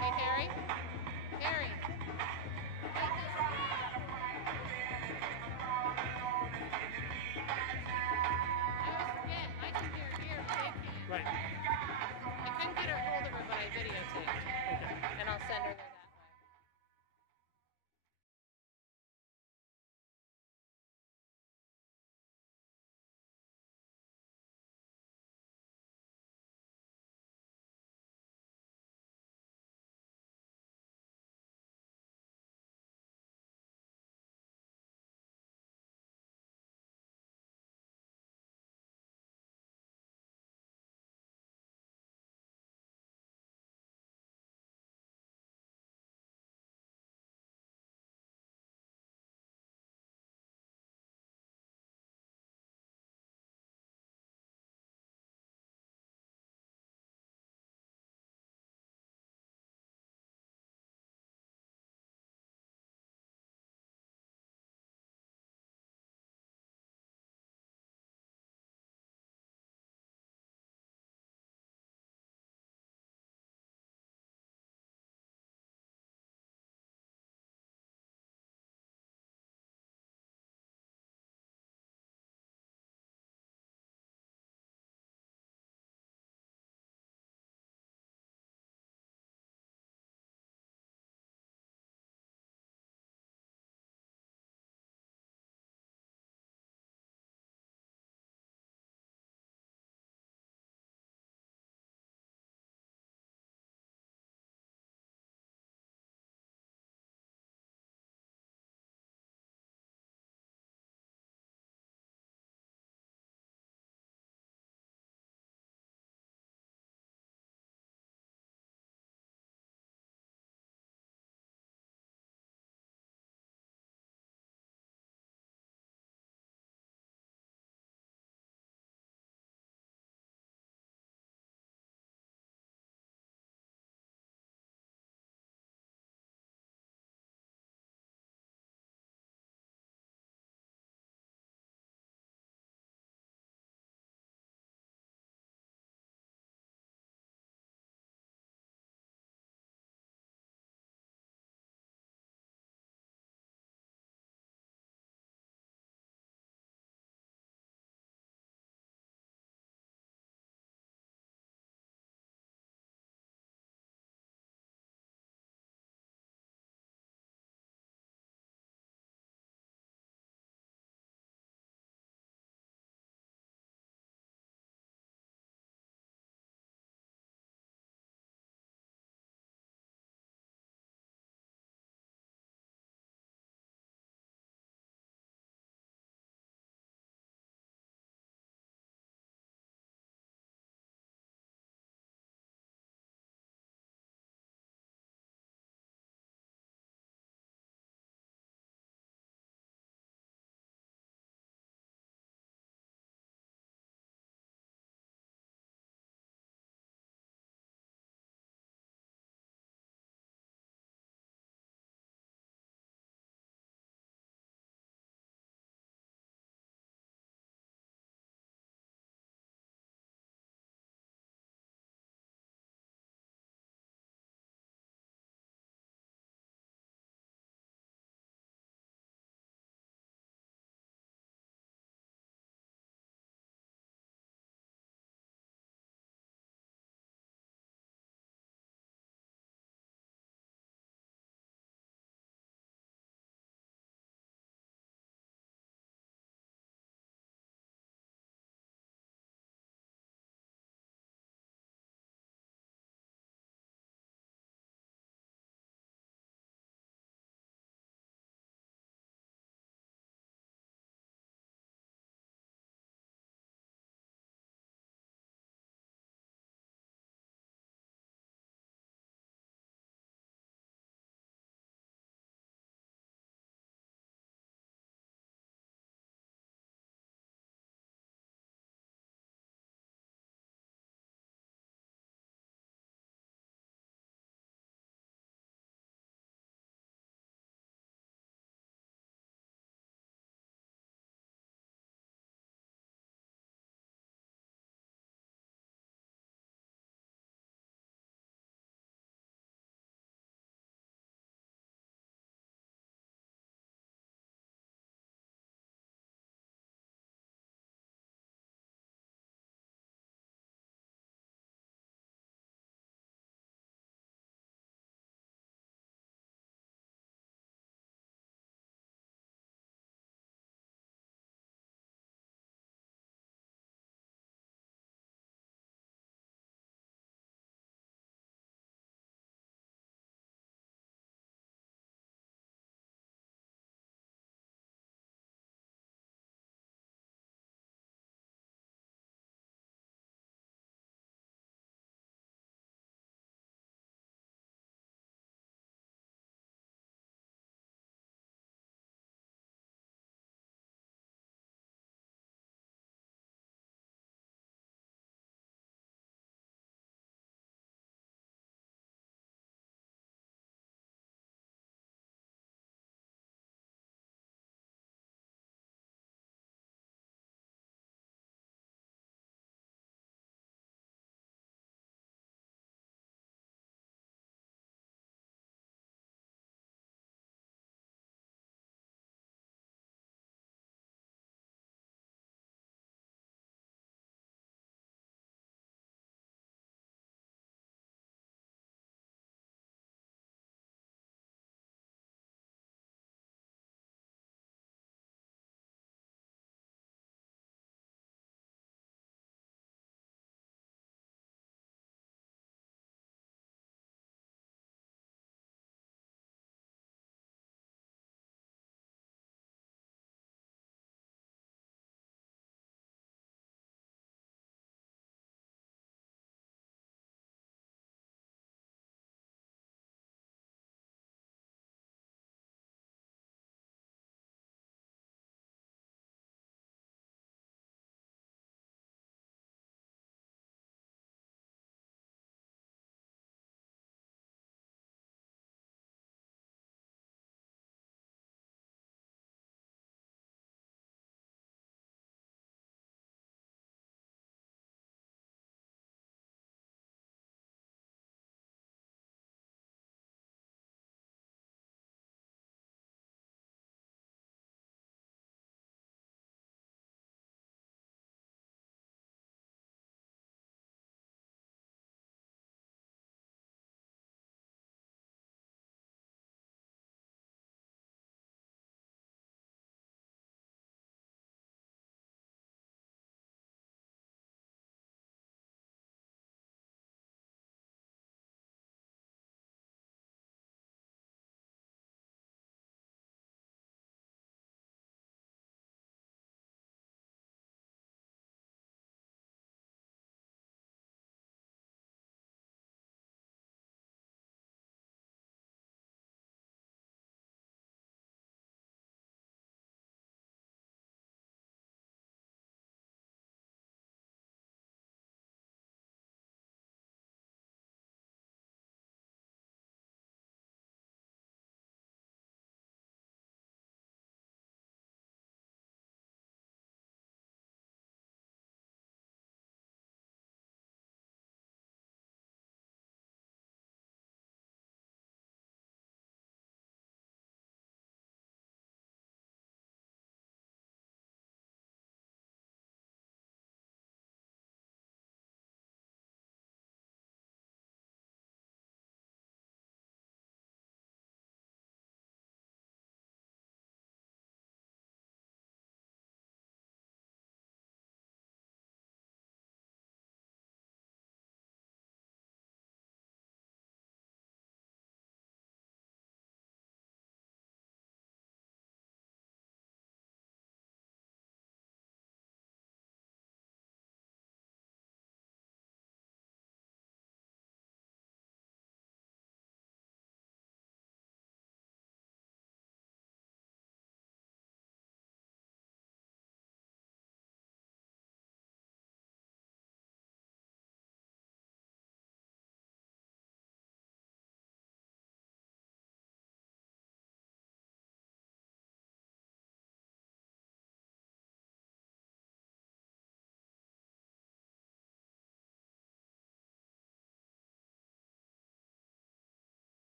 Hey, Harry? Harry? I always forget. I can hear here, but they can't.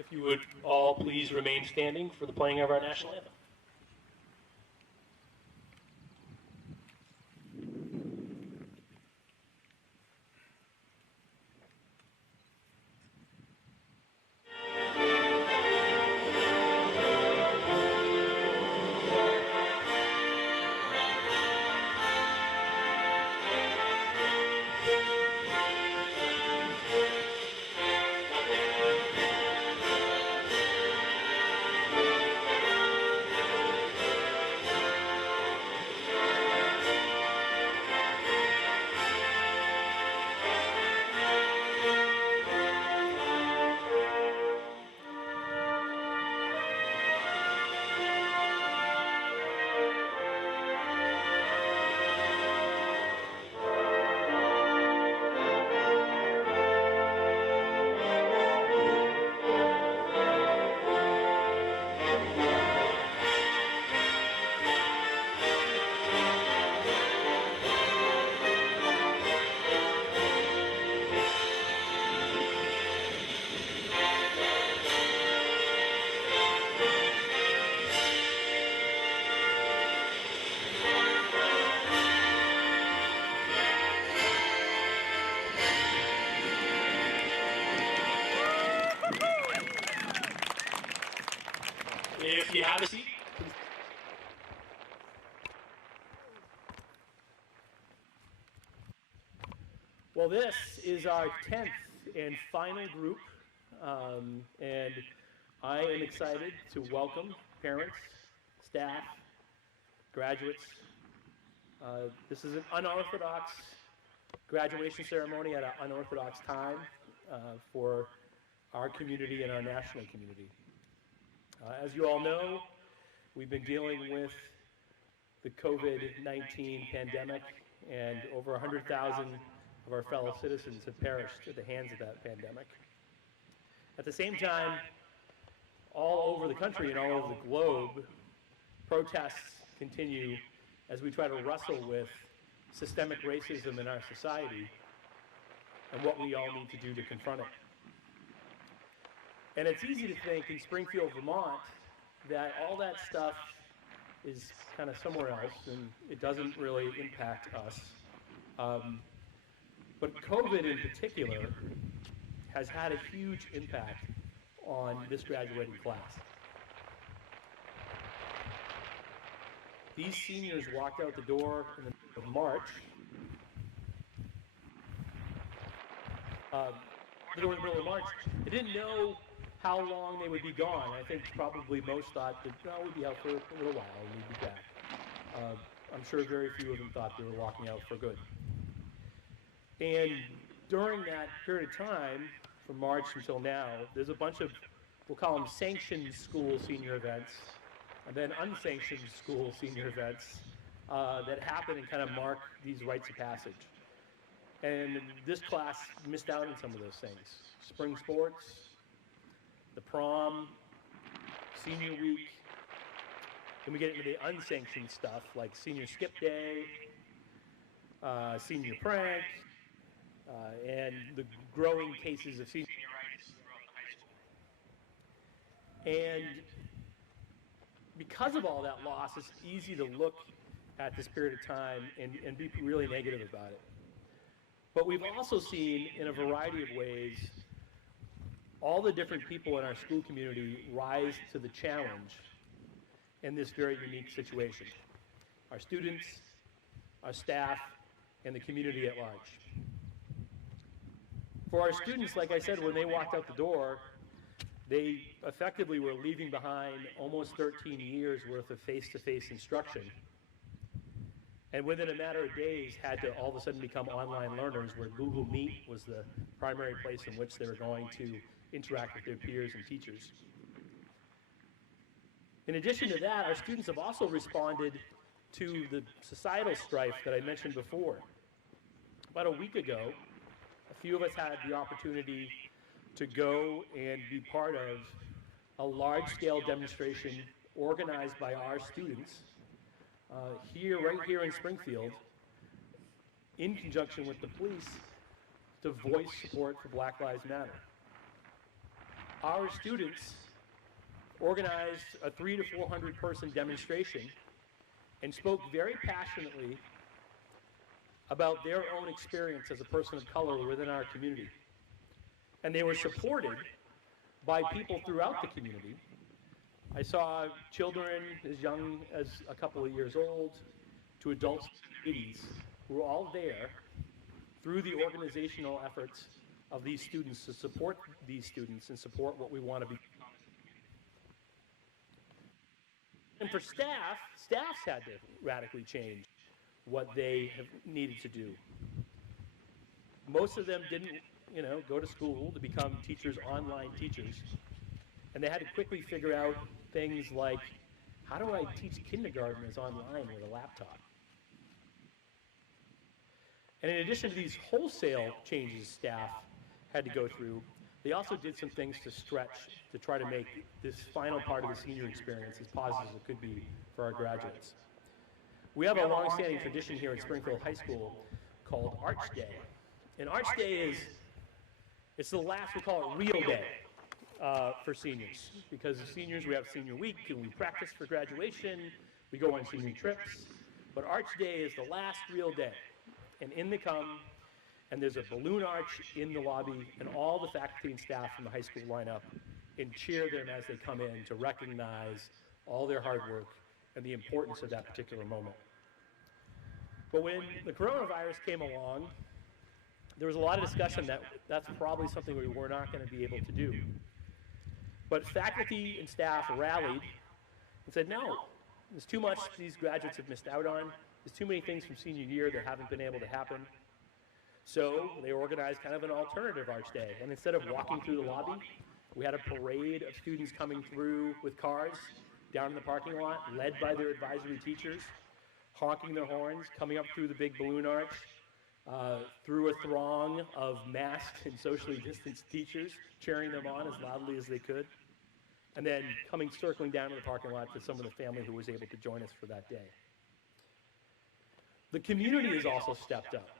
If you would all please remain standing for the playing of our national anthem. If you have a seat, please. Well, this is our 10th and final group, and I am excited to welcome parents, staff, graduates. This is an unorthodox graduation ceremony at an unorthodox time for our community and our national community. As you all know, we've been dealing with the COVID-19 pandemic, and over 100,000 of our fellow citizens have perished at the hands of that pandemic. At the same time, all over the country and all over the globe, protests continue as we try to wrestle with systemic racism in our society and what we all need to do to confront it. And it's easy to think in Springfield, Vermont, that all that stuff is kind of somewhere else and it doesn't really impact us. But COVID in particular has had a huge impact on this graduating class. These seniors walked out the door in the middle of March. They didn't know how long they would be gone. I think probably most thought that, no, we'd be out for a little while and we'd be back. I'm sure very few of them thought they were walking out for good. And during that period of time, from March until now, there's a bunch of, we'll call them sanctioned school senior events, and then unsanctioned school senior events that happen and kind of mark these rites of passage. And this class missed out on some of those things. Spring sports, the prom, senior week. Then we get into the unsanctioned stuff like senior skip day, senior prank, and the growing cases of senioritis throughout the high school. And because of all that loss, it's easy to look at this period of time and be really negative about it. But we've also seen, in a variety of ways, all the different people in our school community rise to the challenge in this very unique situation. Our students, our staff, and the community at large. For our students, like I said, when they walked out the door, they effectively were leaving behind almost 13 years worth of face-to-face instruction. And within a matter of days had to all of a sudden become online learners, where Google Meet was the primary place in which they were going to interact with their peers and teachers. In addition to that, our students have also responded to the societal strife that I mentioned before. About a week ago, a few of us had the opportunity to go and be part of a large-scale demonstration organized by our students right here in Springfield, in conjunction with the police, to voice support for Black Lives Matter. Our students organized a 300 to 400 person demonstration and spoke very passionately about their own experience as a person of color within our community. And they were supported by people throughout the community. I saw children as young as a couple of years old to adults in their 80s who were all there through the organizational efforts of these students to support these students and support what we want to be. And for staffs had to radically change what they have needed to do. Most of them didn't, go to school to become teachers, online teachers. And they had to quickly figure out things like, how do I teach kindergartners online with a laptop? And in addition to these wholesale changes staff had to go through, they also did some things to stretch to try to make this final part of the senior experience as positive as it could be for our graduates. We have a long-standing tradition here at Springfield High School called Arch Day. And Arch Day it's the last, we call it real day for seniors. Because as seniors, we have senior week and we practice for graduation, we go on senior trips. But Arch Day is the last real day. And in they come, and there's a balloon arch in the lobby, and all the faculty and staff from the high school line up and cheer them as they come in to recognize all their hard work and the importance of that particular moment. But when the coronavirus came along, there was a lot of discussion that that's probably something we were not going to be able to do. But faculty and staff rallied and said, no, there's too much these graduates have missed out on. There's too many things from senior year that haven't been able to happen. So they organized kind of an alternative Arch Day. And instead of walking through the lobby, we had a parade of students coming through with cars down in the parking lot, led by their advisory teachers, honking their horns, coming up through the big balloon arch, through a throng of masked and socially distanced teachers, cheering them on as loudly as they could, and then circling down to the parking lot to some of the family who was able to join us for that day. The community has also stepped up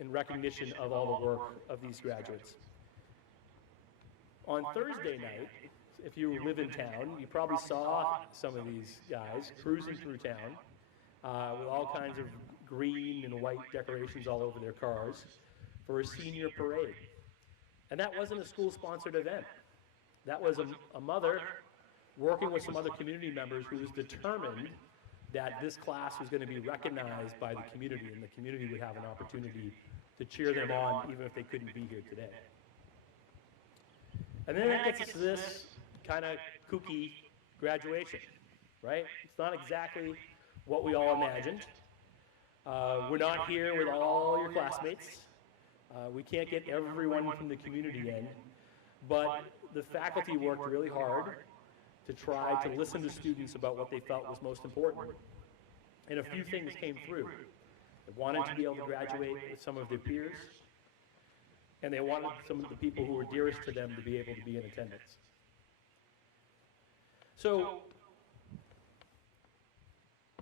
in recognition of all the work of these graduates. On Thursday night, if you live in town, you probably saw some of these guys cruising through town with all kinds of green and white decorations all over their cars for a senior parade. And that wasn't a school-sponsored event. That was a mother working with some other community members who was determined that this class was going to be recognized by the community, and the community would have an opportunity to cheer them on even if they couldn't be here today. And then that gets us to this kind of kooky graduation, right? It's not exactly what we all imagined. We're not here with all your classmates. We can't get everyone from the community in, but the faculty worked really hard to try to listen to students about what they felt was most important. And a few things came through. wanted to be able to graduate with some of their peers, and they wanted some of the people who were dearest to them to be able to be in attendance. So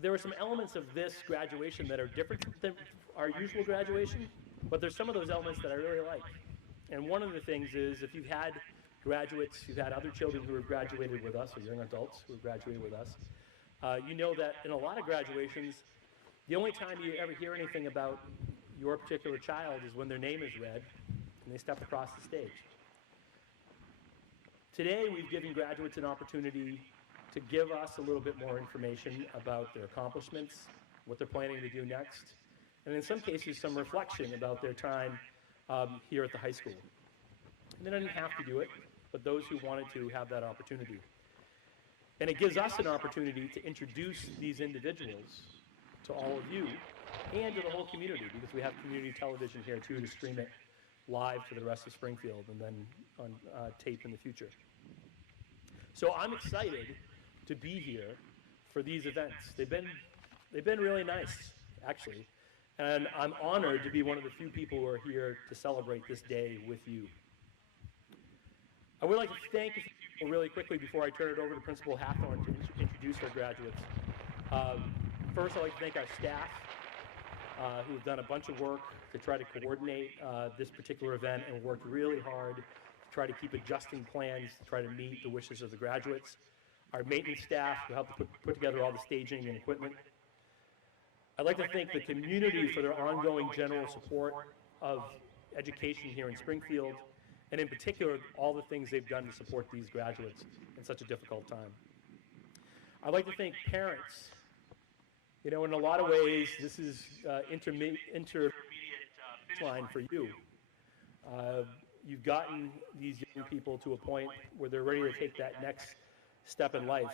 there are some elements of this graduation that are different than our usual graduation, but there's some of those elements that I really like. And one of the things is, if you've had graduates, you've had other children who have graduated with us, or young adults who have graduated with us, you know that in a lot of graduations, the only time you ever hear anything about your particular child is when their name is read and they step across the stage. Today, we've given graduates an opportunity to give us a little bit more information about their accomplishments, what they're planning to do next, and in some cases, some reflection about their time here at the high school. And they didn't have to do it, but those who wanted to have that opportunity. And it gives us an opportunity to introduce these individuals to all of you and to the whole community, because we have community television here too to stream it live to the rest of Springfield and then on tape in the future. So I'm excited to be here for these events. They've been really nice, actually, and I'm honored to be one of the few people who are here to celebrate this day with you. I would like to thank a few people really quickly before I turn it over to Principal Hathorn to introduce our graduates. First, I'd like to thank our staff who have done a bunch of work to try to coordinate this particular event and worked really hard to try to keep adjusting plans to try to meet the wishes of the graduates. Our maintenance staff who helped put together all the staging and equipment. I'd like to thank the community for their ongoing general support of education here in Springfield, and in particular, all the things they've done to support these graduates in such a difficult time. I'd like to thank parents. You know, in a lot of ways, this is intermediate line for you. You've gotten these young people to a point where they're ready to take that next step in life.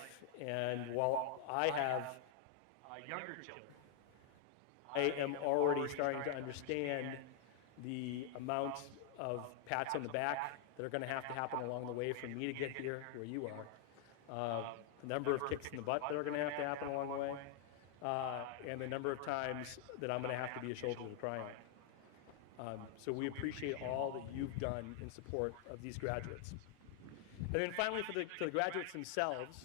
And while I have younger children, I am already starting to understand the amount of pats on the back that are going to happen along the way for me to get here where you are, the number of kicks in the butt that are going to happen along the way, and the number of times that I'm going to have to be a shoulder to cry on. So we appreciate all that you've done in support of these graduates. And then finally, for the graduates themselves,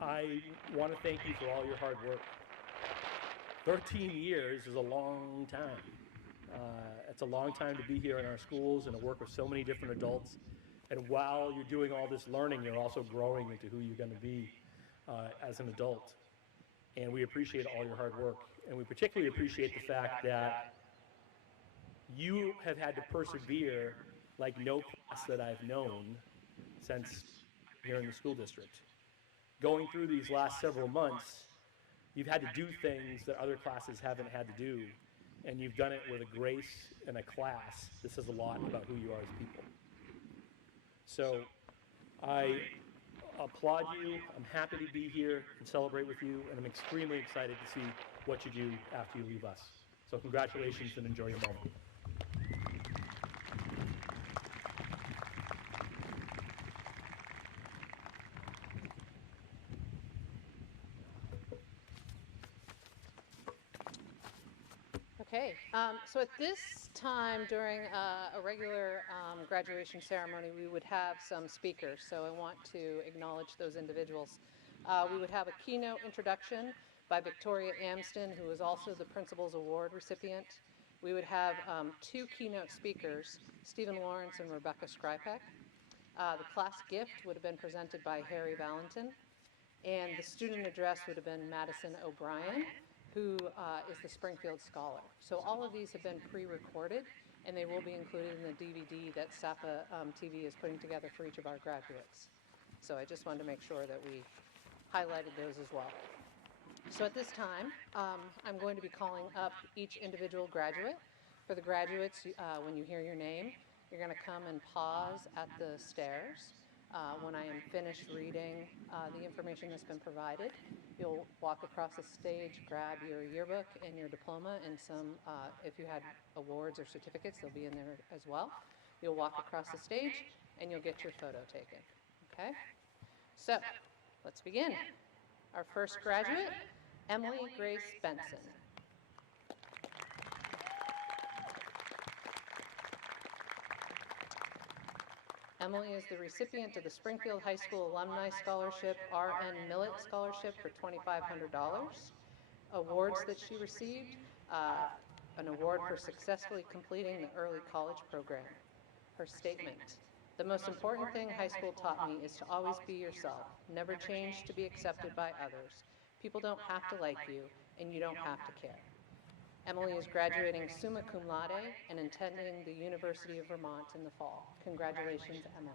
I want to thank you for all your hard work. 13 years is a long time. It's a long time to be here in our schools and to work with so many different adults. And while you're doing all this learning, you're also growing into who you're going to be as an adult. And we appreciate all your hard work. And we particularly appreciate the fact that you have had to persevere like no class that I've known since here in the school district. Going through these last several months, you've had to do things that other classes haven't had to do, and you've done it with a grace and a class. This says a lot about who you are as people. So I applaud you. I'm happy to be here and celebrate with you, and I'm extremely excited to see what you do after you leave us. So congratulations and enjoy your moment. Okay, so at this time during a regular graduation ceremony, we would have some speakers. So I want to acknowledge those individuals. We would have a keynote introduction by Victoria Amston, who is also the Principal's Award recipient. We would have two keynote speakers, Stephen Lawrence and Rebecca Skrypek. The class gift would have been presented by Harry Valentin, and the student address would have been Madison O'Brien, who is the Springfield Scholar. So all of these have been pre-recorded, and they will be included in the DVD that SAPA TV is putting together for each of our graduates. So I just wanted to make sure that we highlighted those as well. So at this time, I'm going to be calling up each individual graduate. For the graduates, when you hear your name, you're going to come and pause at the stairs. When I am finished reading the information that's been provided, you'll walk across the stage, grab your yearbook and your diploma, and some, if you had awards or certificates, they'll be in there as well. You'll walk across the stage and you'll get your photo taken, okay? So, let's begin. Our first graduate, Emily Grace Benson. Emily is the recipient of the Springfield High School Alumni Scholarship, R.N. Millett Scholarship for $2,500. Awards that she received, an award for successfully completing the early college program. Her statement: the most important thing high school taught me is to always be yourself, never change to be accepted by others. People don't have to like you, and you don't have to care. Emily is graduating summa cum laude and attending the University of Vermont in the fall. Congratulations, Emily.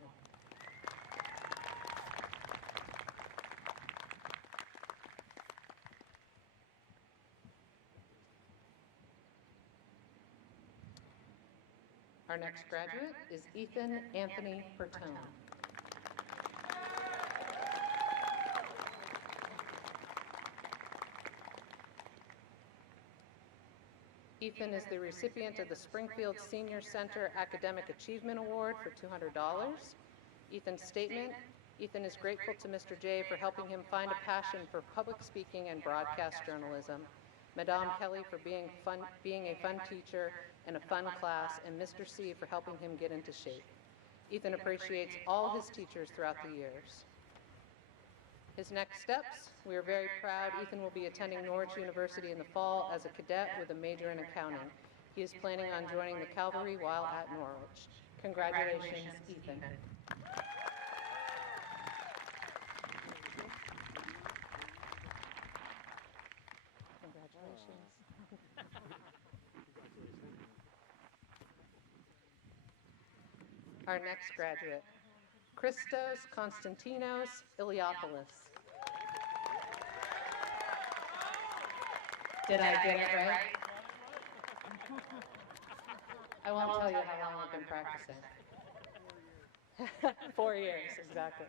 Our next graduate is Ethan Anthony Bertone. Ethan is the recipient of the Springfield Senior Center Academic Achievement Award for $200. Ethan's statement: Ethan is grateful to Mr. J for helping him find a passion for public speaking and broadcast journalism, Madame Kelly for being a fun teacher and a fun class, and Mr. C for helping him get into shape. Ethan appreciates all his teachers throughout the years. His next steps: we are very proud Ethan will be attending Norwich University in the fall as a cadet with a major in accounting. He is planning on joining the cavalry while at Norwich. Congratulations, Ethan. Congratulations. Our next graduate, Christos Konstantinos Iliopoulos. Did I get it right? I won't tell you how long I've been practicing. 4 years, exactly.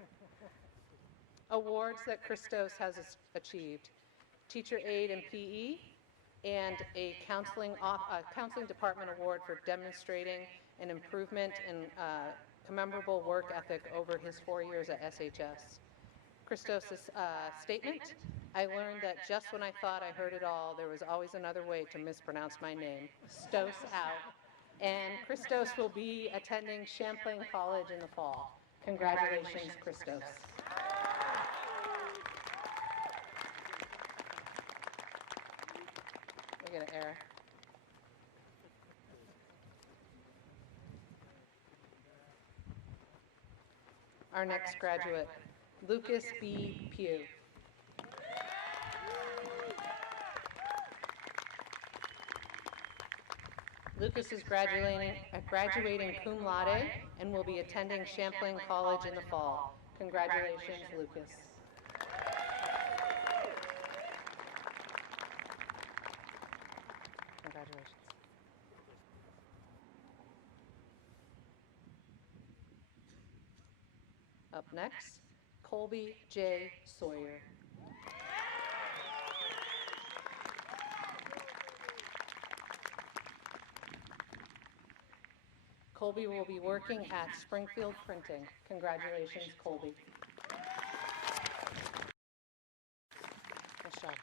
Awards that Christos has achieved: Teacher Aide in PE, and a counseling department award for demonstrating an improvement in commemorable work ethic over his 4 years at SHS. Christos' statement: I learned that just when I thought I heard it all, there was always another way to mispronounce my name. Stos out. And Christos will be attending Champlain College in the fall. Congratulations, Christos. We get an error. Our next graduate, Lucas B. Pugh. Lucas is graduating cum laude and will be attending Champlain College in the fall. Congratulations, Lucas. Congratulations. Up next, Colby J. Sawyer. Colby will be working at Springfield Printing. Congratulations, Colby. Nice job.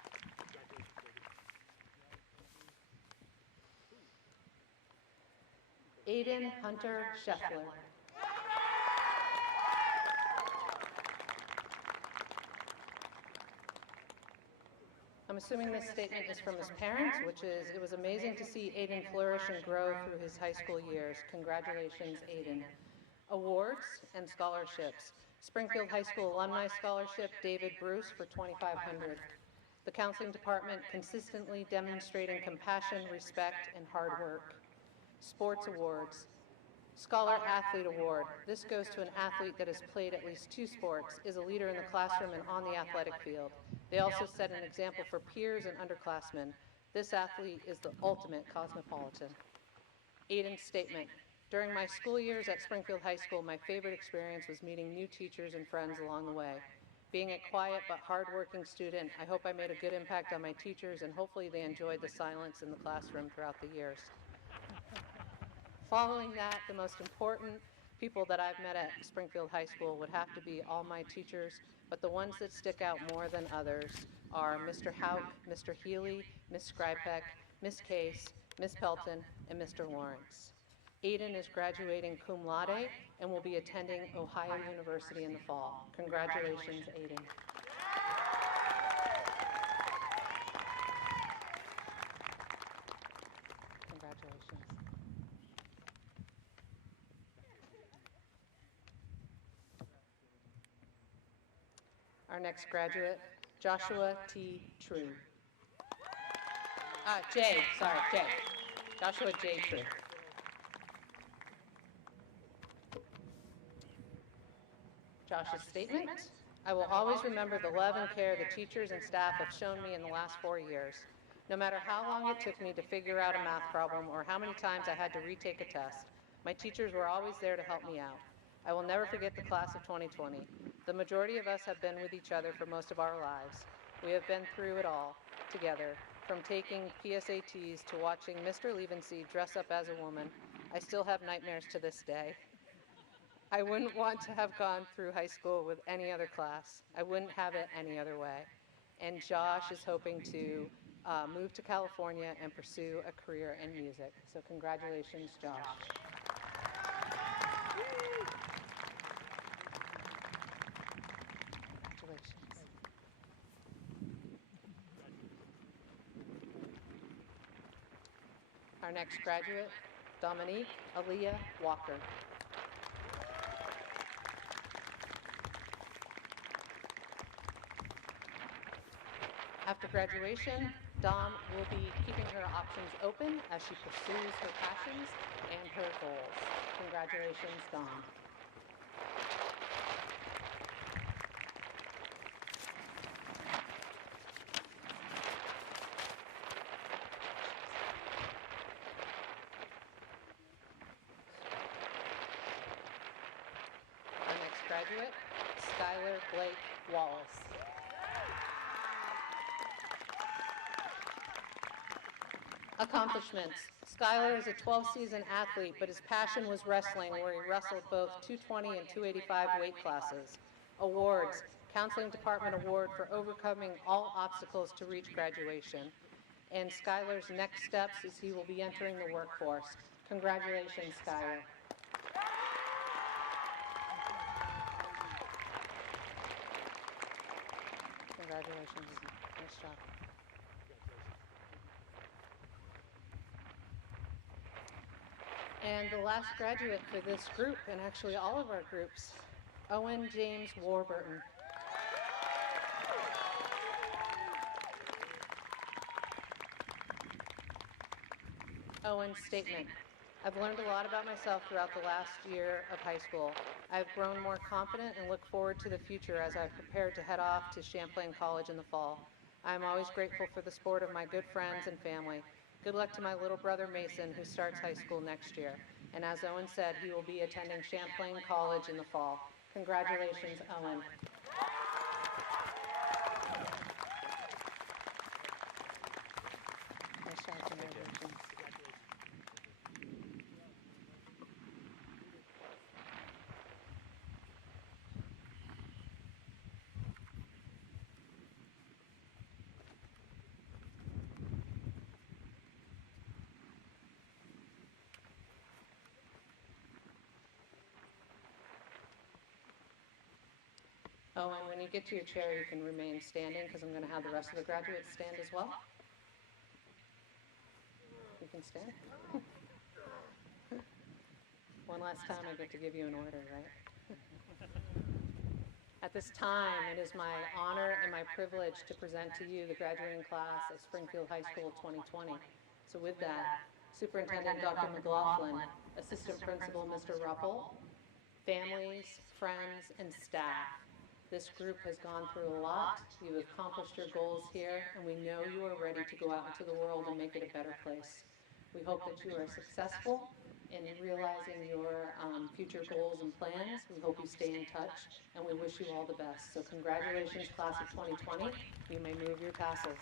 Aiden Hunter Scheffler. I'm assuming this statement is from his parents, which is, it was amazing to see Aiden flourish and grow through his high school years. Congratulations, Aiden. Awards and scholarships: Springfield High School Alumni Scholarship, David Bruce for $2,500. The counseling department consistently demonstrating compassion, respect, and hard work. Sports awards: Scholar Athlete Award. This goes to an athlete that has played at least 2 sports, is a leader in the classroom and on the athletic field. They also set an example for peers and underclassmen. This athlete is the ultimate cosmopolitan. Aiden's statement: during my school years at Springfield High School, my favorite experience was meeting new teachers and friends along the way. Being a quiet but hardworking student, I hope I made a good impact on my teachers, and hopefully they enjoyed the silence in the classroom throughout the years. Following that, the most important people that I've met at Springfield High School would have to be all my teachers, but the ones that stick out more than others are Mr. Hauk, Mr. Healy, Miss Skrypek, Miss Case, Miss Pelton, and Mr. Lawrence. Aiden is graduating cum laude and will be attending Ohio University in the fall. Congratulations, Aiden. Congratulations. Our next graduate, Joshua T. True. Jay. Joshua J. True. Josh's statement: I will always remember the love and care the teachers and staff have shown me in the last 4 years. No matter how long it took me to figure out a math problem or how many times I had to retake a test, my teachers were always there to help me out. I will never forget the class of 2020. The majority of us have been with each other for most of our lives. We have been through it all together, from taking PSATs to watching Mr. Levenseed dress up as a woman. I still have nightmares to this day. I wouldn't want to have gone through high school with any other class. I wouldn't have it any other way. And Josh is hoping to move to California and pursue a career in music. So congratulations, Josh. Congratulations. Our next graduate, Dominique Aaliyah Walker. After graduation, Dom will be keeping her options open as she pursues her passions and her goals. Congratulations, Dom. Our next graduate, Skylar Blake Wallace. Accomplishments. Skylar is a 12-season athlete, but his passion was wrestling, where he wrestled both 220 and 285 weight classes. Awards. Counseling Department Award for overcoming all obstacles to reach graduation. And Skylar's next steps is he will be entering the workforce. Congratulations, Skylar. Congratulations. Nice job. And the last graduate for this group, and actually all of our groups, Owen James Warburton. Owen's statement: I've learned a lot about myself throughout the last year of high school. I've grown more confident and look forward to the future as I've prepared to head off to Champlain College in the fall. I am always grateful for the support of my good friends and family. Good luck to my little brother Mason, who starts high school next year. And as Owen said, he will be attending Champlain College in the fall. Congratulations, Owen. Nice job, congratulations. Oh, and when you get to your chair, you can remain standing because I'm going to have the rest of the graduates stand as well. You can stand. One last time I get to give you an order, right? At this time, it is my honor and my privilege to present to you the graduating class of Springfield High School 2020. So with that, Superintendent Dr. McLaughlin, Assistant Principal Mr. Ruppel, families, friends, and staff. This group has gone through a lot. You have accomplished your goals here, and we know you are ready to go out into the world and make it a better place. We hope that you are successful in realizing your future goals and plans. We hope you stay in touch, and we wish you all the best. So congratulations, class of 2020. You may move your tassels.